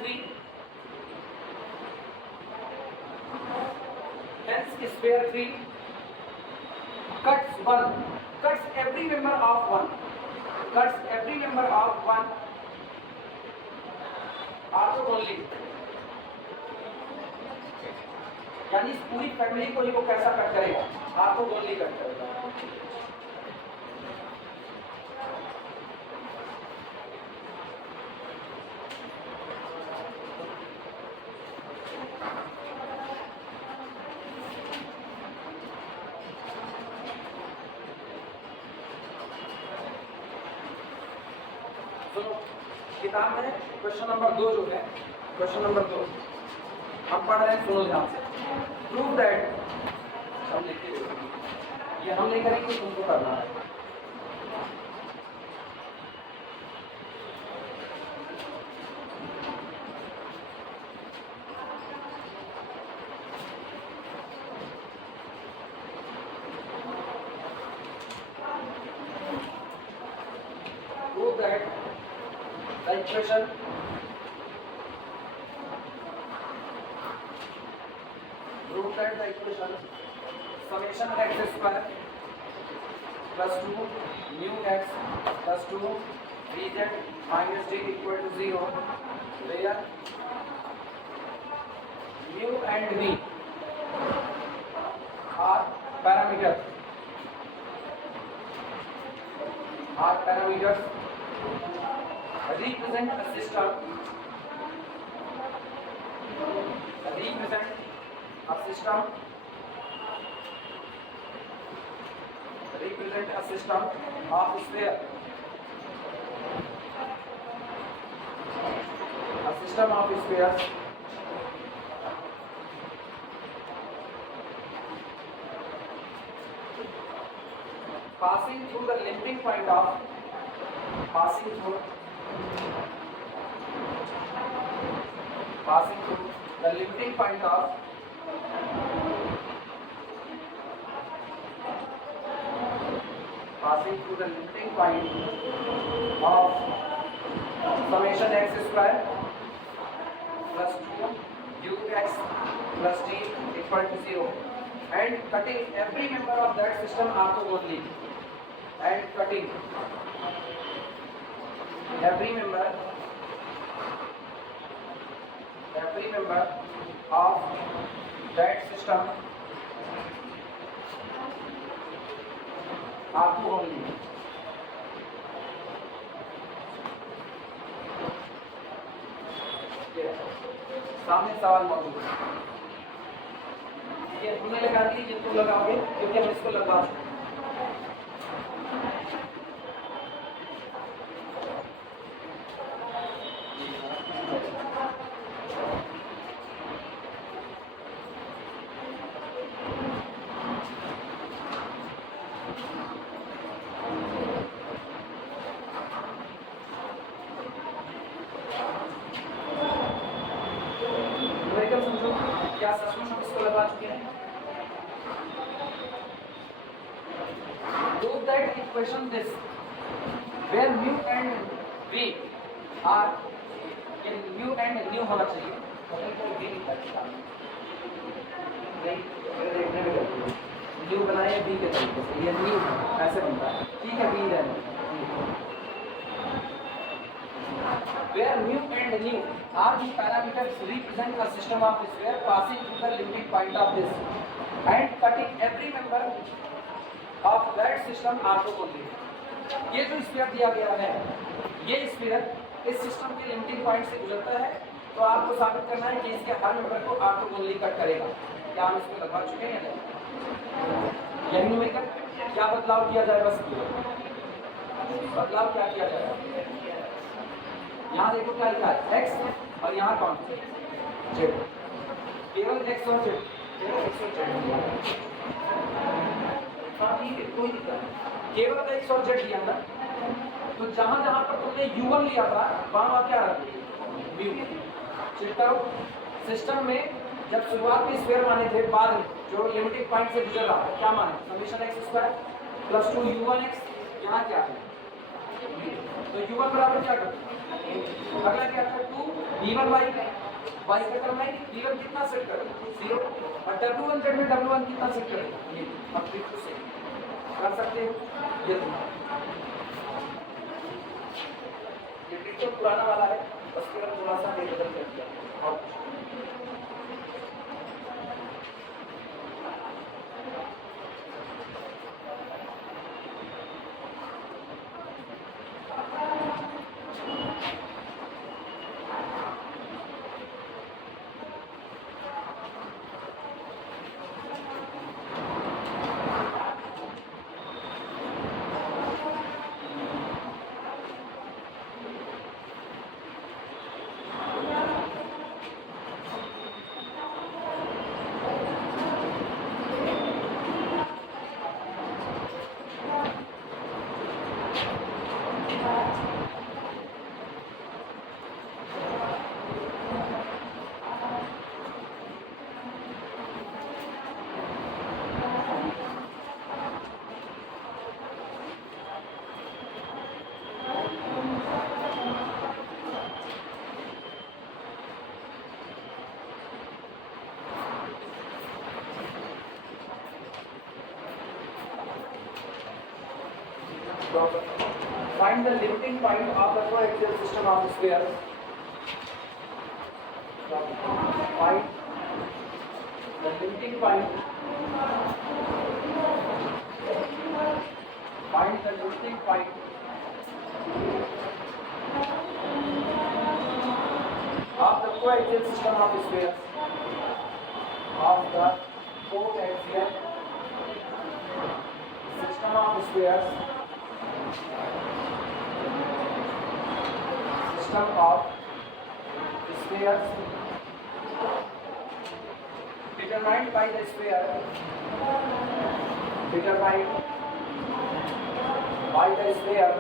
3 cuts every member of one orthogonally, यानी इस पूरी फैमिली को ही वो कैसा कट करेगा? ऑर्थोगोनली कट करेगा। किताब में क्वेश्चन नंबर 2 जो है, क्वेश्चन नंबर 2 हम पढ़ रहे हैं, सुनो ध्यान से। प्रूव दैट, हम लिखते हैं, ये हम नहीं करेंगे, तुमको करना है। Prove that the equation summation x square plus 2 mu x plus 2 vz minus d equal to 0, where mu and v are parameters represent a system of sphere, a system of spheres passing through the limping point of the limping point of summation x square plus 2 ux plus d equal to 0 and cutting every member of that system orthogonally and cutting every member of that system orthogonally. सामने सवाल मौजूद है, ये तुमने लगा दी, ये तुम लगाओगे क्योंकि हम इसको लगा चुके हैं। क्या सच में हम इसको लगा चुके हैं? Prove that equation this where mu and v are in mu and nu होना चाहिए। न्यू बनाए v के तरीके से, ये न्यू ऐसे बनता है, ठीक है, v रहने where mu and nu are the parameters represent a system of sphere passing through the limiting point of this and cutting every member of that system orthogonally। ये जो स्फीयर दिया गया है, ये स्फीयर इस सिस्टम के limiting point से गुजरता है, तो आपको साबित करना है कि इसके हर मेंबर को ऑर्थोगोनली कट करेगा। क्या हम इसको लगा चुके हैं? यही न्यूमेरिकल। क्या बदलाव किया जाए? बस बदलाव क्या किया जाए? यहाँ देखो क्या लिखा है, x और यहाँ कौन z, केवल x और z, हाँ ठीक है, कोई दिक्कत नहीं, केवल x और z लिया ना, तो जहाँ जहाँ पर तुमने u1 लिया था वहाँ क्या रखोगे? mu। चेक करो, सिस्टम में जब शुरुआत में स्क्वायर माने थे, बाद में जो लिमिटिंग पॉइंट से गुजर रहा है क्या माने? Summation x square plus 2 u1x, यहाँ क्या है? तो u1 बराबर क्या करो? अगला क्या था? 2 v1 y का टर्म है, v1 कितना सेट करो? 0 और w1 z में w1 कितना सेट करो? ये अब फिर से कर सकते हो। ये पिक्चर पुराना वाला है, बस केवल थोड़ा सा बदल कर दिया और find the limiting point of the coaxial system of the sphere. Find the limiting point. Find the limiting point of the coaxial system of the sphere. Of the coaxial system of the spheres. System of spheres determined by the sphere, determined by the sphere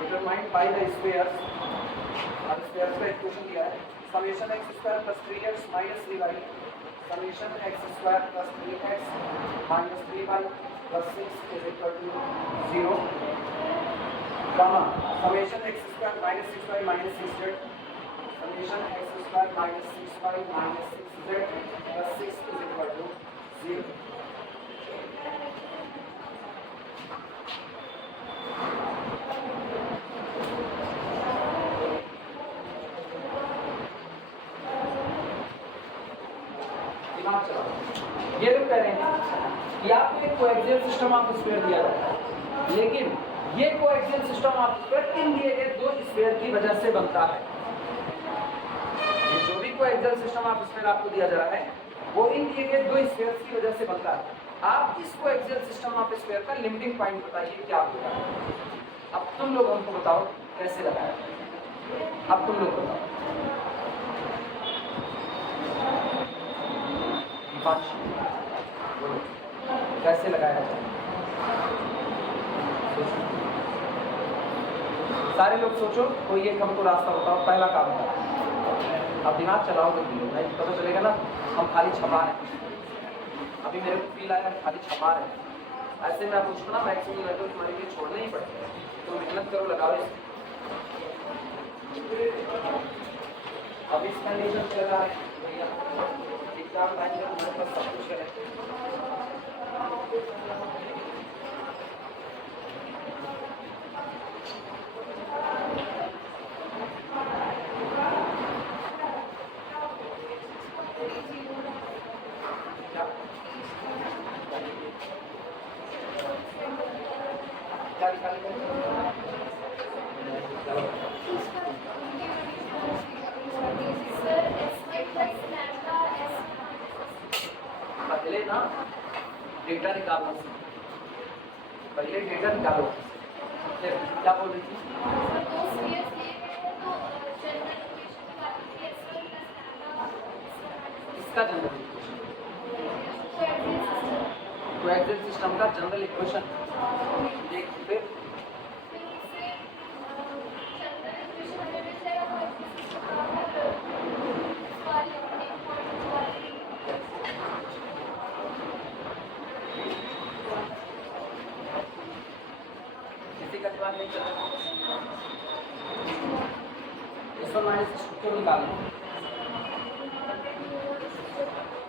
determined by the spheres और square का equation दिया है summation x square plus 3x minus 3y summation x square plus 3x minus 3y plus 6 is equal to 0 gamma summation x square minus 6y minus 6z summation x square minus 6y minus 6z plus 6 is equal to 0 ये लोग कह रहे हैं कि आपको एक coaxial system of sphere दिया जाता है लेकिन ये कोएक्सियल सिस्टम ऑफ स्फीयर इन दिए गए दो स्फीयर की वजह से बनता है। ये जो भी कोएक्सियल सिस्टम ऑफ स्फीयर आपको दिया जा रहा है वो इन दिए गए दो स्फीयर की वजह से बनता है। आप इस कोएक्सियल सिस्टम ऑफ स्फीयर का लिमिटिंग पॉइंट बताइए क्या होगा। अब तुम लोग हमको बताओ कैसे लगाया। अब तुम लोग बताओ कैसे लगाया जाए। सारे लोग सोचो कोई एक हमको रास्ता बताओ पहला काम बताओ। अब दिमाग चलाओगे नहीं पता चलेगा ना हम खाली छपा रहे हैं। अभी मेरे को फील आया हम खाली छपा रहे हैं। ऐसे में आप पूछो ना मैक्सिमम मेथड तुम्हारे लिए छोड़ने ही पड़ेगा तो मेहनत करो लगाओ इसे। अब इस कंडीशन चल रहा है भैया एग्जाम टाइम में हमारे पास सब कुछ है। पहले ना डेटा निकालना पहले डेटा निकालो। क्या बोल रही थी? इसका जनरल कोएक्सियल सिस्टम का जनरल इक्वेशन एक फिर क्यों निकालें?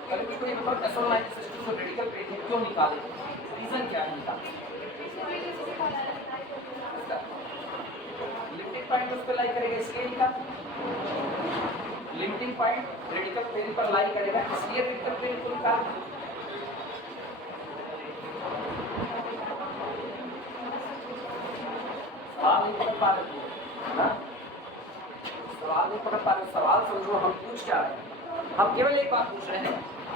पहले मुझको ये बताओ एसोल माइनस एस2 को रेडिकल पेज में क्यों निकालें? रीजन क्या है निकालने? लिमिटिंग पॉइंट उस पर लाई करेगा इसलिए निकाल। लिमिटिंग पॉइंट रेडिकल पेज पर लाई करेगा इसलिए रेडिकल पेज को निकाल। सवाल नहीं पकड़ पा रहे ना? सवाल नहीं पकड़ पा रहे। सवाल समझो हम पूछ क्या रहे हैं। हम केवल एक बात पूछ रहे हैं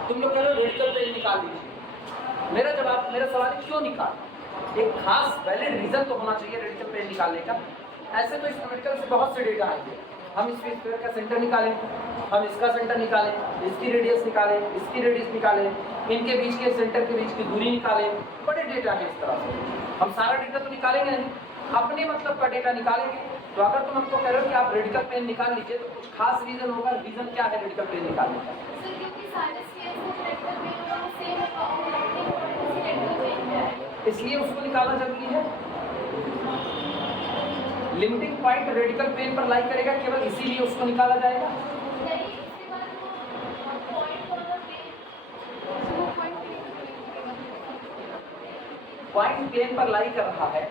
तुम लोग कह रहे हो रेडिकल पेज निकाल दीजिए। मेरा जवाब मेरा सवाल है क्यों निकाल? एक खास वैलिड रीजन तो होना चाहिए रेडिकल पेज निकालने का। ऐसे तो इस न्यूमेरिकल से बहुत से डेटा आएंगे। हम इस स्फीयर का सेंटर निकालें, हम इसका सेंटर निकालें, इसकी रेडियस निकालें, इसकी रेडियस निकालें, इनके बीच के सेंटर के बीच की दूरी निकालें। बड़े डेटा है इस तरह से। हम सारा डेटा तो निकालेंगे नहीं, अपने मतलब का डेटा निकालेंगे। तो अगर तुम हमको कह रहे हो कि आप रेडिकल पेज निकाल लीजिए तो कुछ खास रीजन होगा। रीजन क्या है रेडिकल पेज निकालने का? इसलिए उसको निकालना जरूरी है। लिमिटिंग पॉइंट रेडिकल पेन पर लाई करेगा केवल इसीलिए उसको निकाला जाएगा। पॉइंट प्लेन पर लाई कर रहा है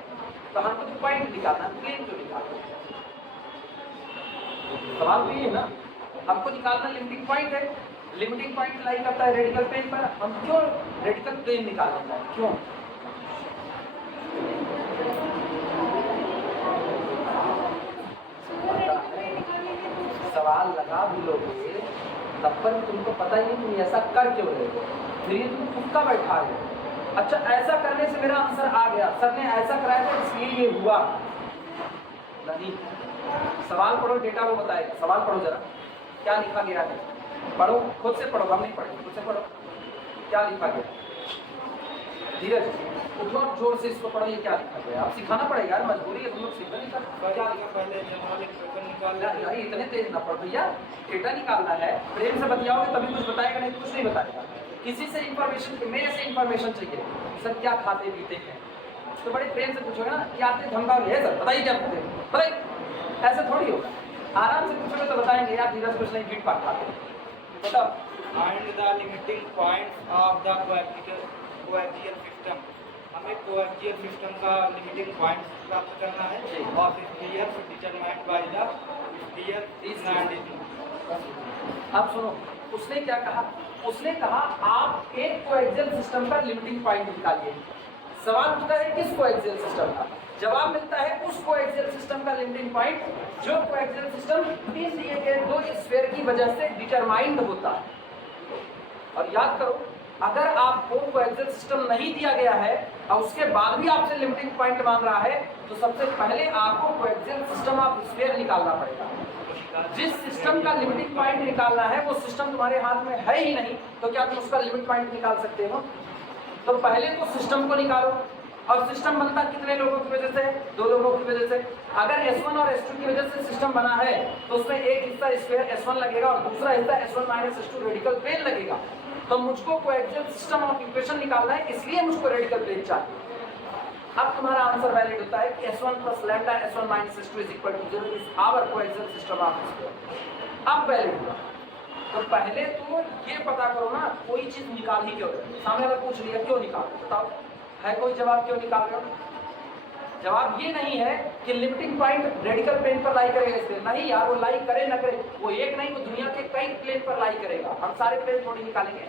तो हमको तो पॉइंट निकालना, प्लेन क्यों निकालना? सवाल तो ये है ना, हमको निकालना लिमिटिंग पॉइंट है। लिमिटिंग पॉइंट लाई करता है रेडिकल प्लेन पर, हम क्यों रेडिकल प्लेन निकालना है? क्यों? सवाल लगा भी लोगे तब पर तुमको पता ही नहीं तुम ऐसा कर क्यों रहे हो। फिर ये तुम तुक्का बैठा रहे हो। अच्छा ऐसा करने से मेरा आंसर आ गया, सर ने ऐसा कराया था इसलिए ये हुआ नहीं। सवाल पढ़ो, डेटा वो बताएगा। सवाल पढ़ो जरा क्या लिखा गया है, पढ़ो खुद से पढ़ो, हम नहीं पढ़े, खुद से पढ़ो। क्या लिखा गया? धीरज उठो और जोर से इसको पढ़ो, ये क्या लिखा गया? आप सिखाना पड़ेगा यार, मजबूरी है, तुम लोग सीखना नहीं कर क्या लिखा? पहले जनरल इक्वेशन निकाल यार इतने तेज ना पढ़ भैया, डेटा निकालना है, प्रेम से बतियाओगे तभी कुछ बताएगा, नहीं तो कुछ नहीं बताएगा। किसी से इंफॉर्मेशन, मेरे से इंफॉर्मेशन चाहिए, सर क्या खाते पीते हैं, तो बड़े प्रेम से पूछोगे ना कि आते धमका है सर, बताइए क्या खाते हैं, बताइए, ऐसे थोड़ी होगा। आराम से पूछोगे तो बताएंगे यार धीरज कुछ नहीं, बीट पाट खाते हैं, बताओ। Find the limiting points of the coaxial system. हमें कोएक्सियल सिस्टम का लिमिटिंग पॉइंट्स प्राप्त करना है of sphere determined by the sphere is non. आप सुनो, उसने क्या कहा? उसने कहा आप एक कोएक्सियल सिस्टम का लिमिटिंग पॉइंट निकालिए। सवाल उठता है किस कोएक्सियल सिस्टम का? जवाब मिलता है उस कोएक्सियल सिस्टम का लिमिटिंग पॉइंट जो कोएक्सियल सिस्टम इन दिए गए दो स्फीयर की वजह से डिटरमाइंड होता है। और याद करो, अगर आपको कोएक्सियल सिस्टम नहीं दिया गया है और उसके बाद भी आपसे लिमिटिंग पॉइंट मांग रहा है, तो सबसे पहले आपको कोएक्सियल सिस्टम ऑफ स्फीयर निकालना पड़ेगा। जिस सिस्टम का लिमिटिंग पॉइंट निकालना है वो सिस्टम तुम्हारे हाथ में है ही नहीं, तो क्या तुम उसका लिमिट पॉइंट निकाल सकते हो? तो पहले तो सिस्टम को निकालो, और सिस्टम बनता कितने लोगों की वजह से? दो लोगों की वजह से। अगर S1 और S2 की वजह से सिस्टम बना है तो उसमें एक हिस्सा स्फीयर S1 लगेगा और दूसरा हिस्सा S1 - S2 रेडिकल प्लेन लगेगा। तो मुझको कोएक्सियल सिस्टम ऑफ इक्वेशन निकालना है, इसलिए मुझको रेडिकल प्लेन चाहिए। अब तुम्हारा आंसर वैलिड होता है कि S1 + lambda S1 - S2 = 0 is our coaxial system of sphere. अब वैलिड हुआ। तो पहले तो ये पता करो ना, कोई चीज निकाल ही क्यों रहे? सामने वाला पूछ लिया क्यों निकाल, बताओ है कोई जवाब क्यों निकाल रहे हो? जवाब ये नहीं है कि लिमिटिंग पॉइंट रेडिकल प्लेन पर लाई करेगा स्फीयर, नहीं यार, वो लाई करे ना करे, वो एक नहीं, वो दुनिया के कई प्लेन पर लाई करेगा। हम सारे प्लेन थोड़ी निकालेंगे।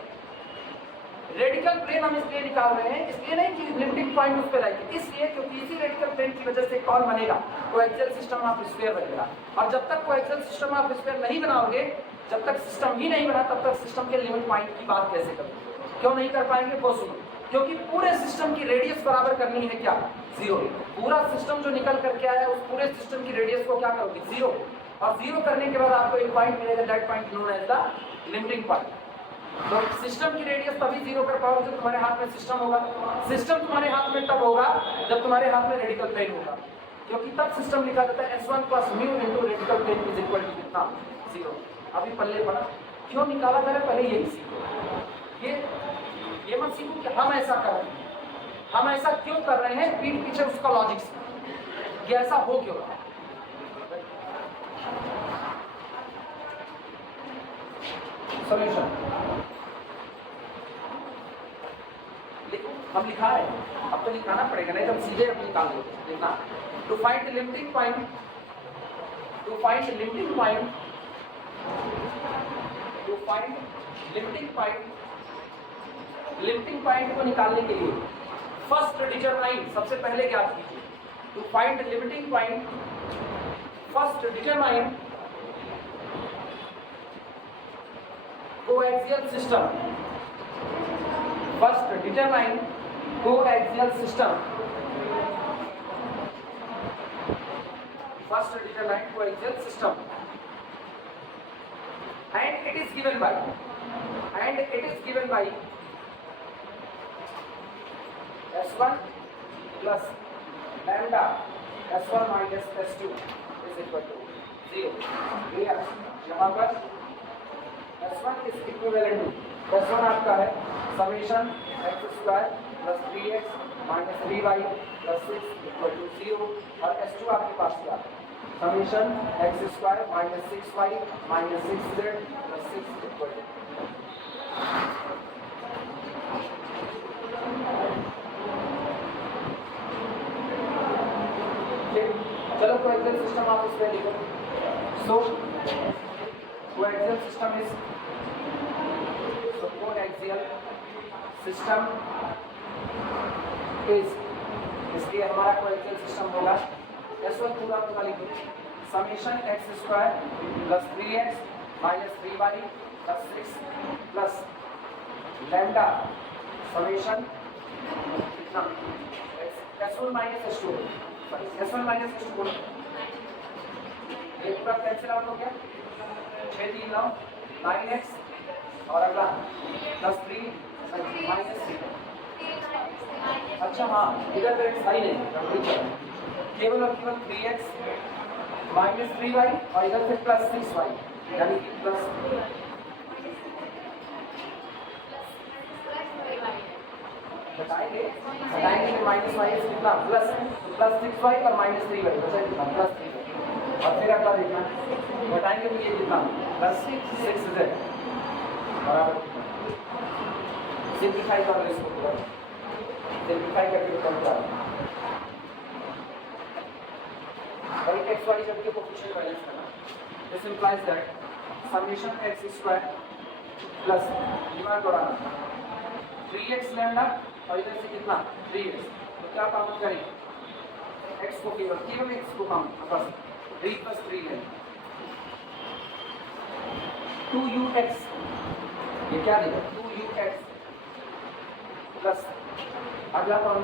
रेडिकल प्लेन हम इसलिए निकाल रहे हैं, इसलिए नहीं कि लिमिटिंग पॉइंट उस पर लाई, इसलिए क्योंकि इसी रेडिकल प्लेन की वजह से कौन बनेगा? कोएक्सियल सिस्टम ऑफ स्फीयर बनेगा। और जब तक कोएक्सियल सिस्टम ऑफ स्फीयर नहीं बनाओगे, जब तक सिस्टम ही नहीं बना, तब तक सिस्टम के लिमिट पॉइंट की बात कैसे करोगे? क्यों नहीं कर पाएंगे वो सुनो। क्योंकि पूरे सिस्टम की रेडियस बराबर करनी है क्या? 0। पूरा सिस्टम जो निकल करके आया उस पूरे सिस्टम की रेडियस को क्या करोगे? 0। और 0 करने के बाद आपको एक पॉइंट मिलेगा, that point known as the limiting point. तो सिस्टम की रेडियस तभी 0 कर पाओगे जब तुम्हारे हाथ में सिस्टम होगा। सिस्टम तुम्हारे हाथ में तब होगा जब तुम्हारे हाथ में रेडिकल प्लेन होगा, क्योंकि तब सिस्टम लिखा जाता है S1 + μ × radical plane is equal to कितना? 0। अभी पल्ले पड़ा, क्यों निकाला जा रहा है पहले यही सीखो। ये मत सीखो कि हम ऐसा कर रहे हैं, हम ऐसा क्यों कर रहे हैं, पीठ पीछे उसका लॉजिक सीखो, ये ऐसा हो क्यों रहा है। सॉल्यूशन हम लिखा है, अब तो लिखाना पड़ेगा, नहीं तो हम सीधे अब निकाल देते। लिखना to find limiting point, to find limiting point, to find limiting point. Limiting point को निकालने के लिए फर्स्ट डिटरमाइन, सबसे पहले क्या कीजिए? To find limiting point, first determine coaxial system, first determine coaxial system, first determine coaxial system, and it is given by, and it is given by S1 plus lambda S1 minus S2 is equal to 0. Clear? यहाँ पर S1 is equivalent to, S1 आपका है summation x square plus 3x minus 3y plus 6 equal to 0, और S2 आपके पास क्या है? Summation x square minus 6y minus 6z plus 6 equal to, चलो coaxial system आप इसमें लिखो। So coaxial system is, so coaxial system is, इसलिए हमारा कोएक्सियल सिस्टम होगा S1 पूरा पूरा लिखो, summation x square plus 3x minus 3y plus 6 plus lambda summation कितना S1 minus S2, S1 minus S2, ये पूरा कैंसिल आउट हो गया, 6 3 9 9x और अगला प्लस 3 -3। अच्छा हाँ, इधर तो x है नहीं, केवल और केवल 3x -3y और इधर से +6y, यानी कि प्लस बताएंगे कि -y कितना प्लस, तो +6y और -3y बचा कितना +3y। और फिर अगला देखना बताएंगे कि ये कितना +6z बराबर सिंप्लीफाई कर लो इसको पूरा, सिंप्लीफाई करके उत्तर क्या आएगा। और x y जब के कोएफिशिएंट बैलेंस करना, this implies that summation x² plus divide बढ़ाना 3x लैम्डा और इधर से कितना 3x, तो क्या काउंट करेंगे x को, केवल x को काउंट बस 3 + 3 है 2ux, ये क्या देगा 2ux प्लस अगला कौन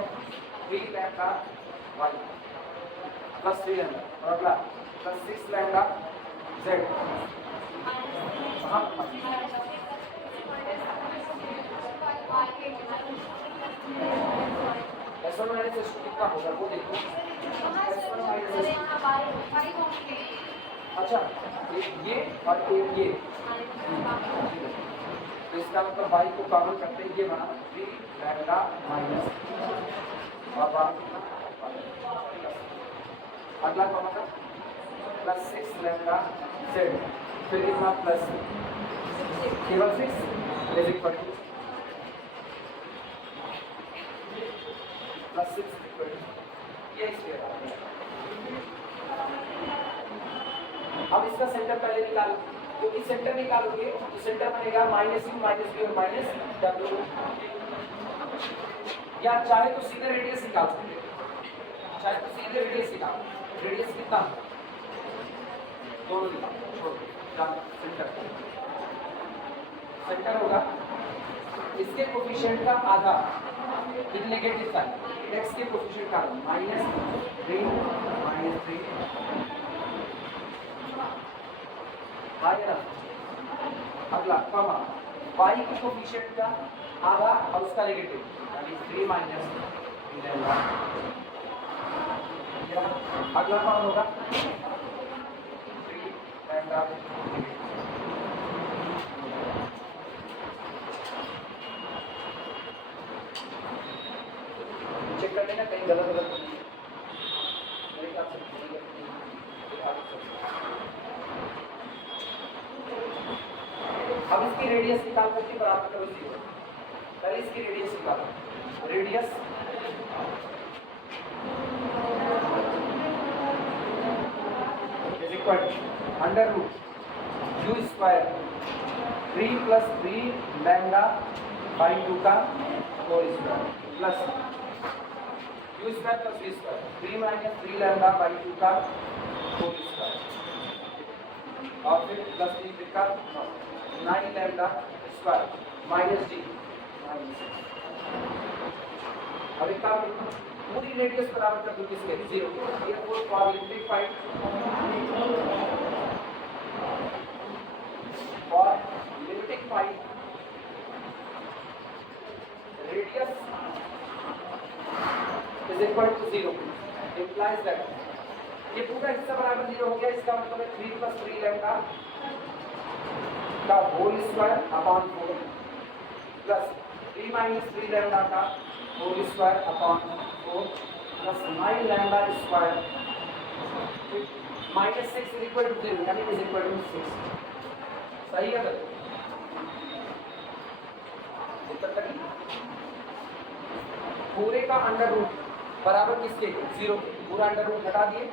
3 लैम्डा y प्लस 3 लैम्डा और अगला +6 लैम्डा z। हाँ S1 माइनस S2 कितना होगा वो देखो। S1 माइनस S2, अच्छा एक ये और एक ये, तो इसका मतलब y को कॉमन करते हैं, ये बना 3 लैम्डा माइनस और बाहर कितना अगला कौन था +6 लैम्डा z, फिर कितना प्लस केवल 6 इज इक्वल टू +6 ये स्क्वायर आ गया। अब इसका सेंटर पहले निकालो, तो इस सेंटर निकालोगे तो सेंटर बनेगा -u - v और -w, या चाहे तो सीधे रेडियस निकाल सकते हो, चाहे तो सीधे रेडियस निकालो, रेडियस कितना दोनों निकालो, सेंटर होगा इसके कोएफिशिएंट का आधा विद नेगेटिव साइन, x के कोएफिशिएंट का -3 आया ना। अगला कॉमा y के कोएफिशिएंट का आधा और उसका नेगेटिव, यानी 3 - लैम्डा। अगला कौन होगा 3 लैम्डा। चेक कर लेना कहीं गलत मेरे ख्याल से अब इसकी रेडियस निकाल करके बराबर करो 0। पहले इसकी रेडियस निकालो, radius is equal under root u square 3 + 3 lambda by 2 का whole square plus u square plus v square 3 - 3 lambda by 2 का होल स्क्वायर और फिर प्लस 3 का 9 लैम्डा स्क्वायर माइनस d। अब एक काम पूरी रेडियस बराबर कर दो किसके 0, ये for limiting point radius is equal to 0 implies that ये पूरा हिस्सा बराबर 0 हो गया, इसका मतलब है 3 + 3 लैम्डा का whole square upon 4 plus 3 - 3 lambda का whole square upon 4 plus 9 lambda square -6 is equal to 0, यानी इज इक्वल टू 6। सही है गलत दिक्कत लगी। पूरे का अंडर रूट बराबर किसके 0 के, पूरा अंडर रूट हटा दिए,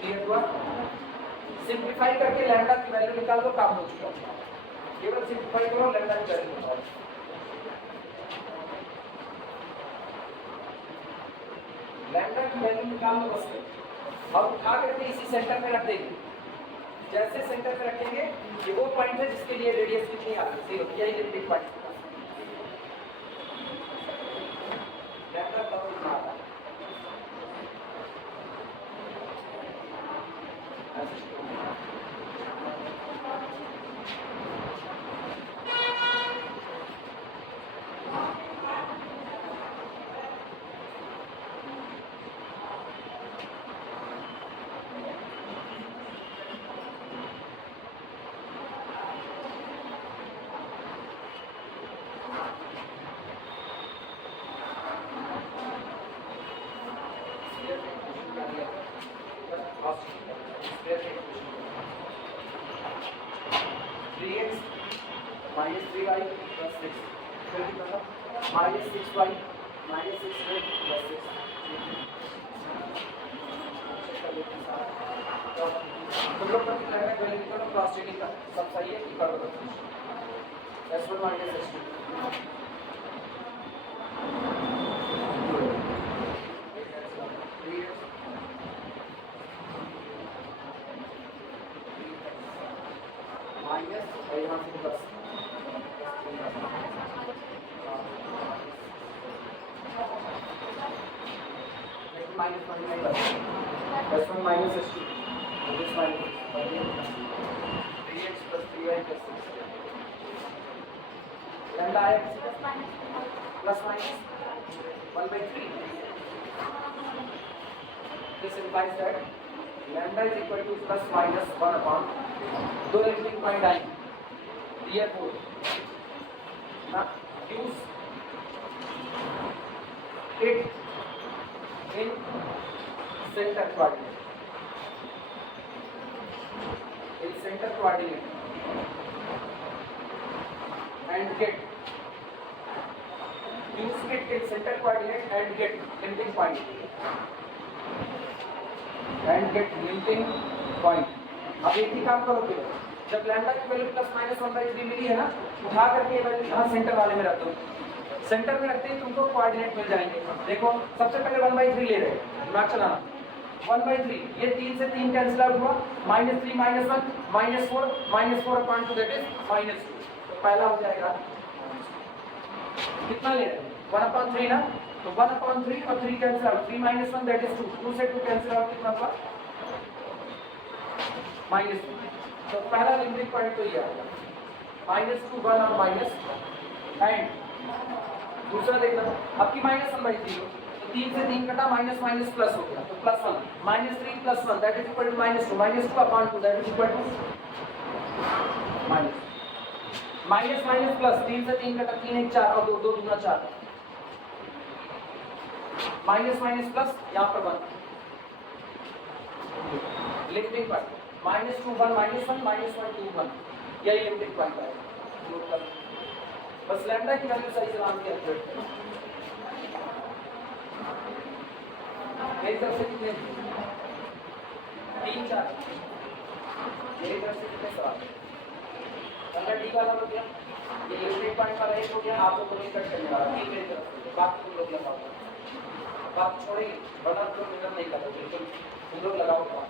क्लियर हुआ। सिंप्लीफाई करके लैम्डा की वैल्यू निकाल दो, काम हो चुका। केवल सिंप्लीफाई करो, लैम्डा की वैल्यू निकालो। लैम्डा की वैल्यू निकाल दो बस, और उठा करके इसी सेंटर में रख देंगे। जैसे सेंटर पे रखेंगे ये वो पॉइंट है जिसके लिए रेडियस कितनी आती है 0, यही लिमिटिंग पॉइंट लैम्डा का कितना आता है। 3y plus 6 फिर कितना था minus 6y minus 6z plus 6 तुम लोग पर कितना है वैल्यू निकालो क्रॉस चेकिंग का सब सही है कि कर दो s1 minus s2 minus y1 plus minus 29 plus s1 minus s2 this minus 3x plus 3y plus 6 lambda I plus minus 1 by 3 this implies that lambda is equal to plus minus 1 upon दो limiting point आएंगे therefore now use it in center coordinate and get use it in center coordinate and get limiting point अब एक ही काम करोगे जब lambda की value plus minus 1/3 मिली है ना उठा करके ये वैल्यू यहाँ सेंटर वाले में रखते हो सेंटर में रखते ही तुमको कोऑर्डिनेट मिल जाएंगे देखो सबसे पहले 1/3 ले रहे हैं दिमाग चलाना 1/3 ये 3 से 3 कैंसिल आउट हुआ -3 -1 -4 अपॉन 2 दैट इज -2 तो पहला हो जाएगा कितना ले रहे हैं 1/3 ना तो 1/3 और 3 कैंसिल आउट 3 -1 दैट इज 2 2 से 2 कैंसिल आउट कितना हुआ -2 तो पहला लिमिटिंग पॉइंट तो ये आएगा -2 1 और माइनस एंड दूसरा देखना अब की -1/3 तो 3 से 3 कटा माइनस माइनस प्लस हो गया तो +1 -3 + 1 that is equal to -2 -2 upon 2 that is equal to minus minus plus 3 से 3 कटा 3 1 4 और 2 2 दूना 4 माइनस माइनस प्लस यहाँ पर 1 लिमिटिंग पॉइंट -2 1 -1 -1 2 1 यही लिमिटिंग पॉइंट है बस लैम्डा की वैल्यू सही सलाम की अपडेट मेरी तरफ से कितने 3 4 मेरी तरफ से कितने सवाल अंदर डी वाला हो गया ये लिमिटिंग पॉइंट वाला एक हो गया आप लोगों को कट करने वाला ठीक मेरी तरफ से बात तुम लोग लगाओ बात छोड़ेंगे वरना तो मेहनत नहीं करोगे तुम लोग लगाओ बात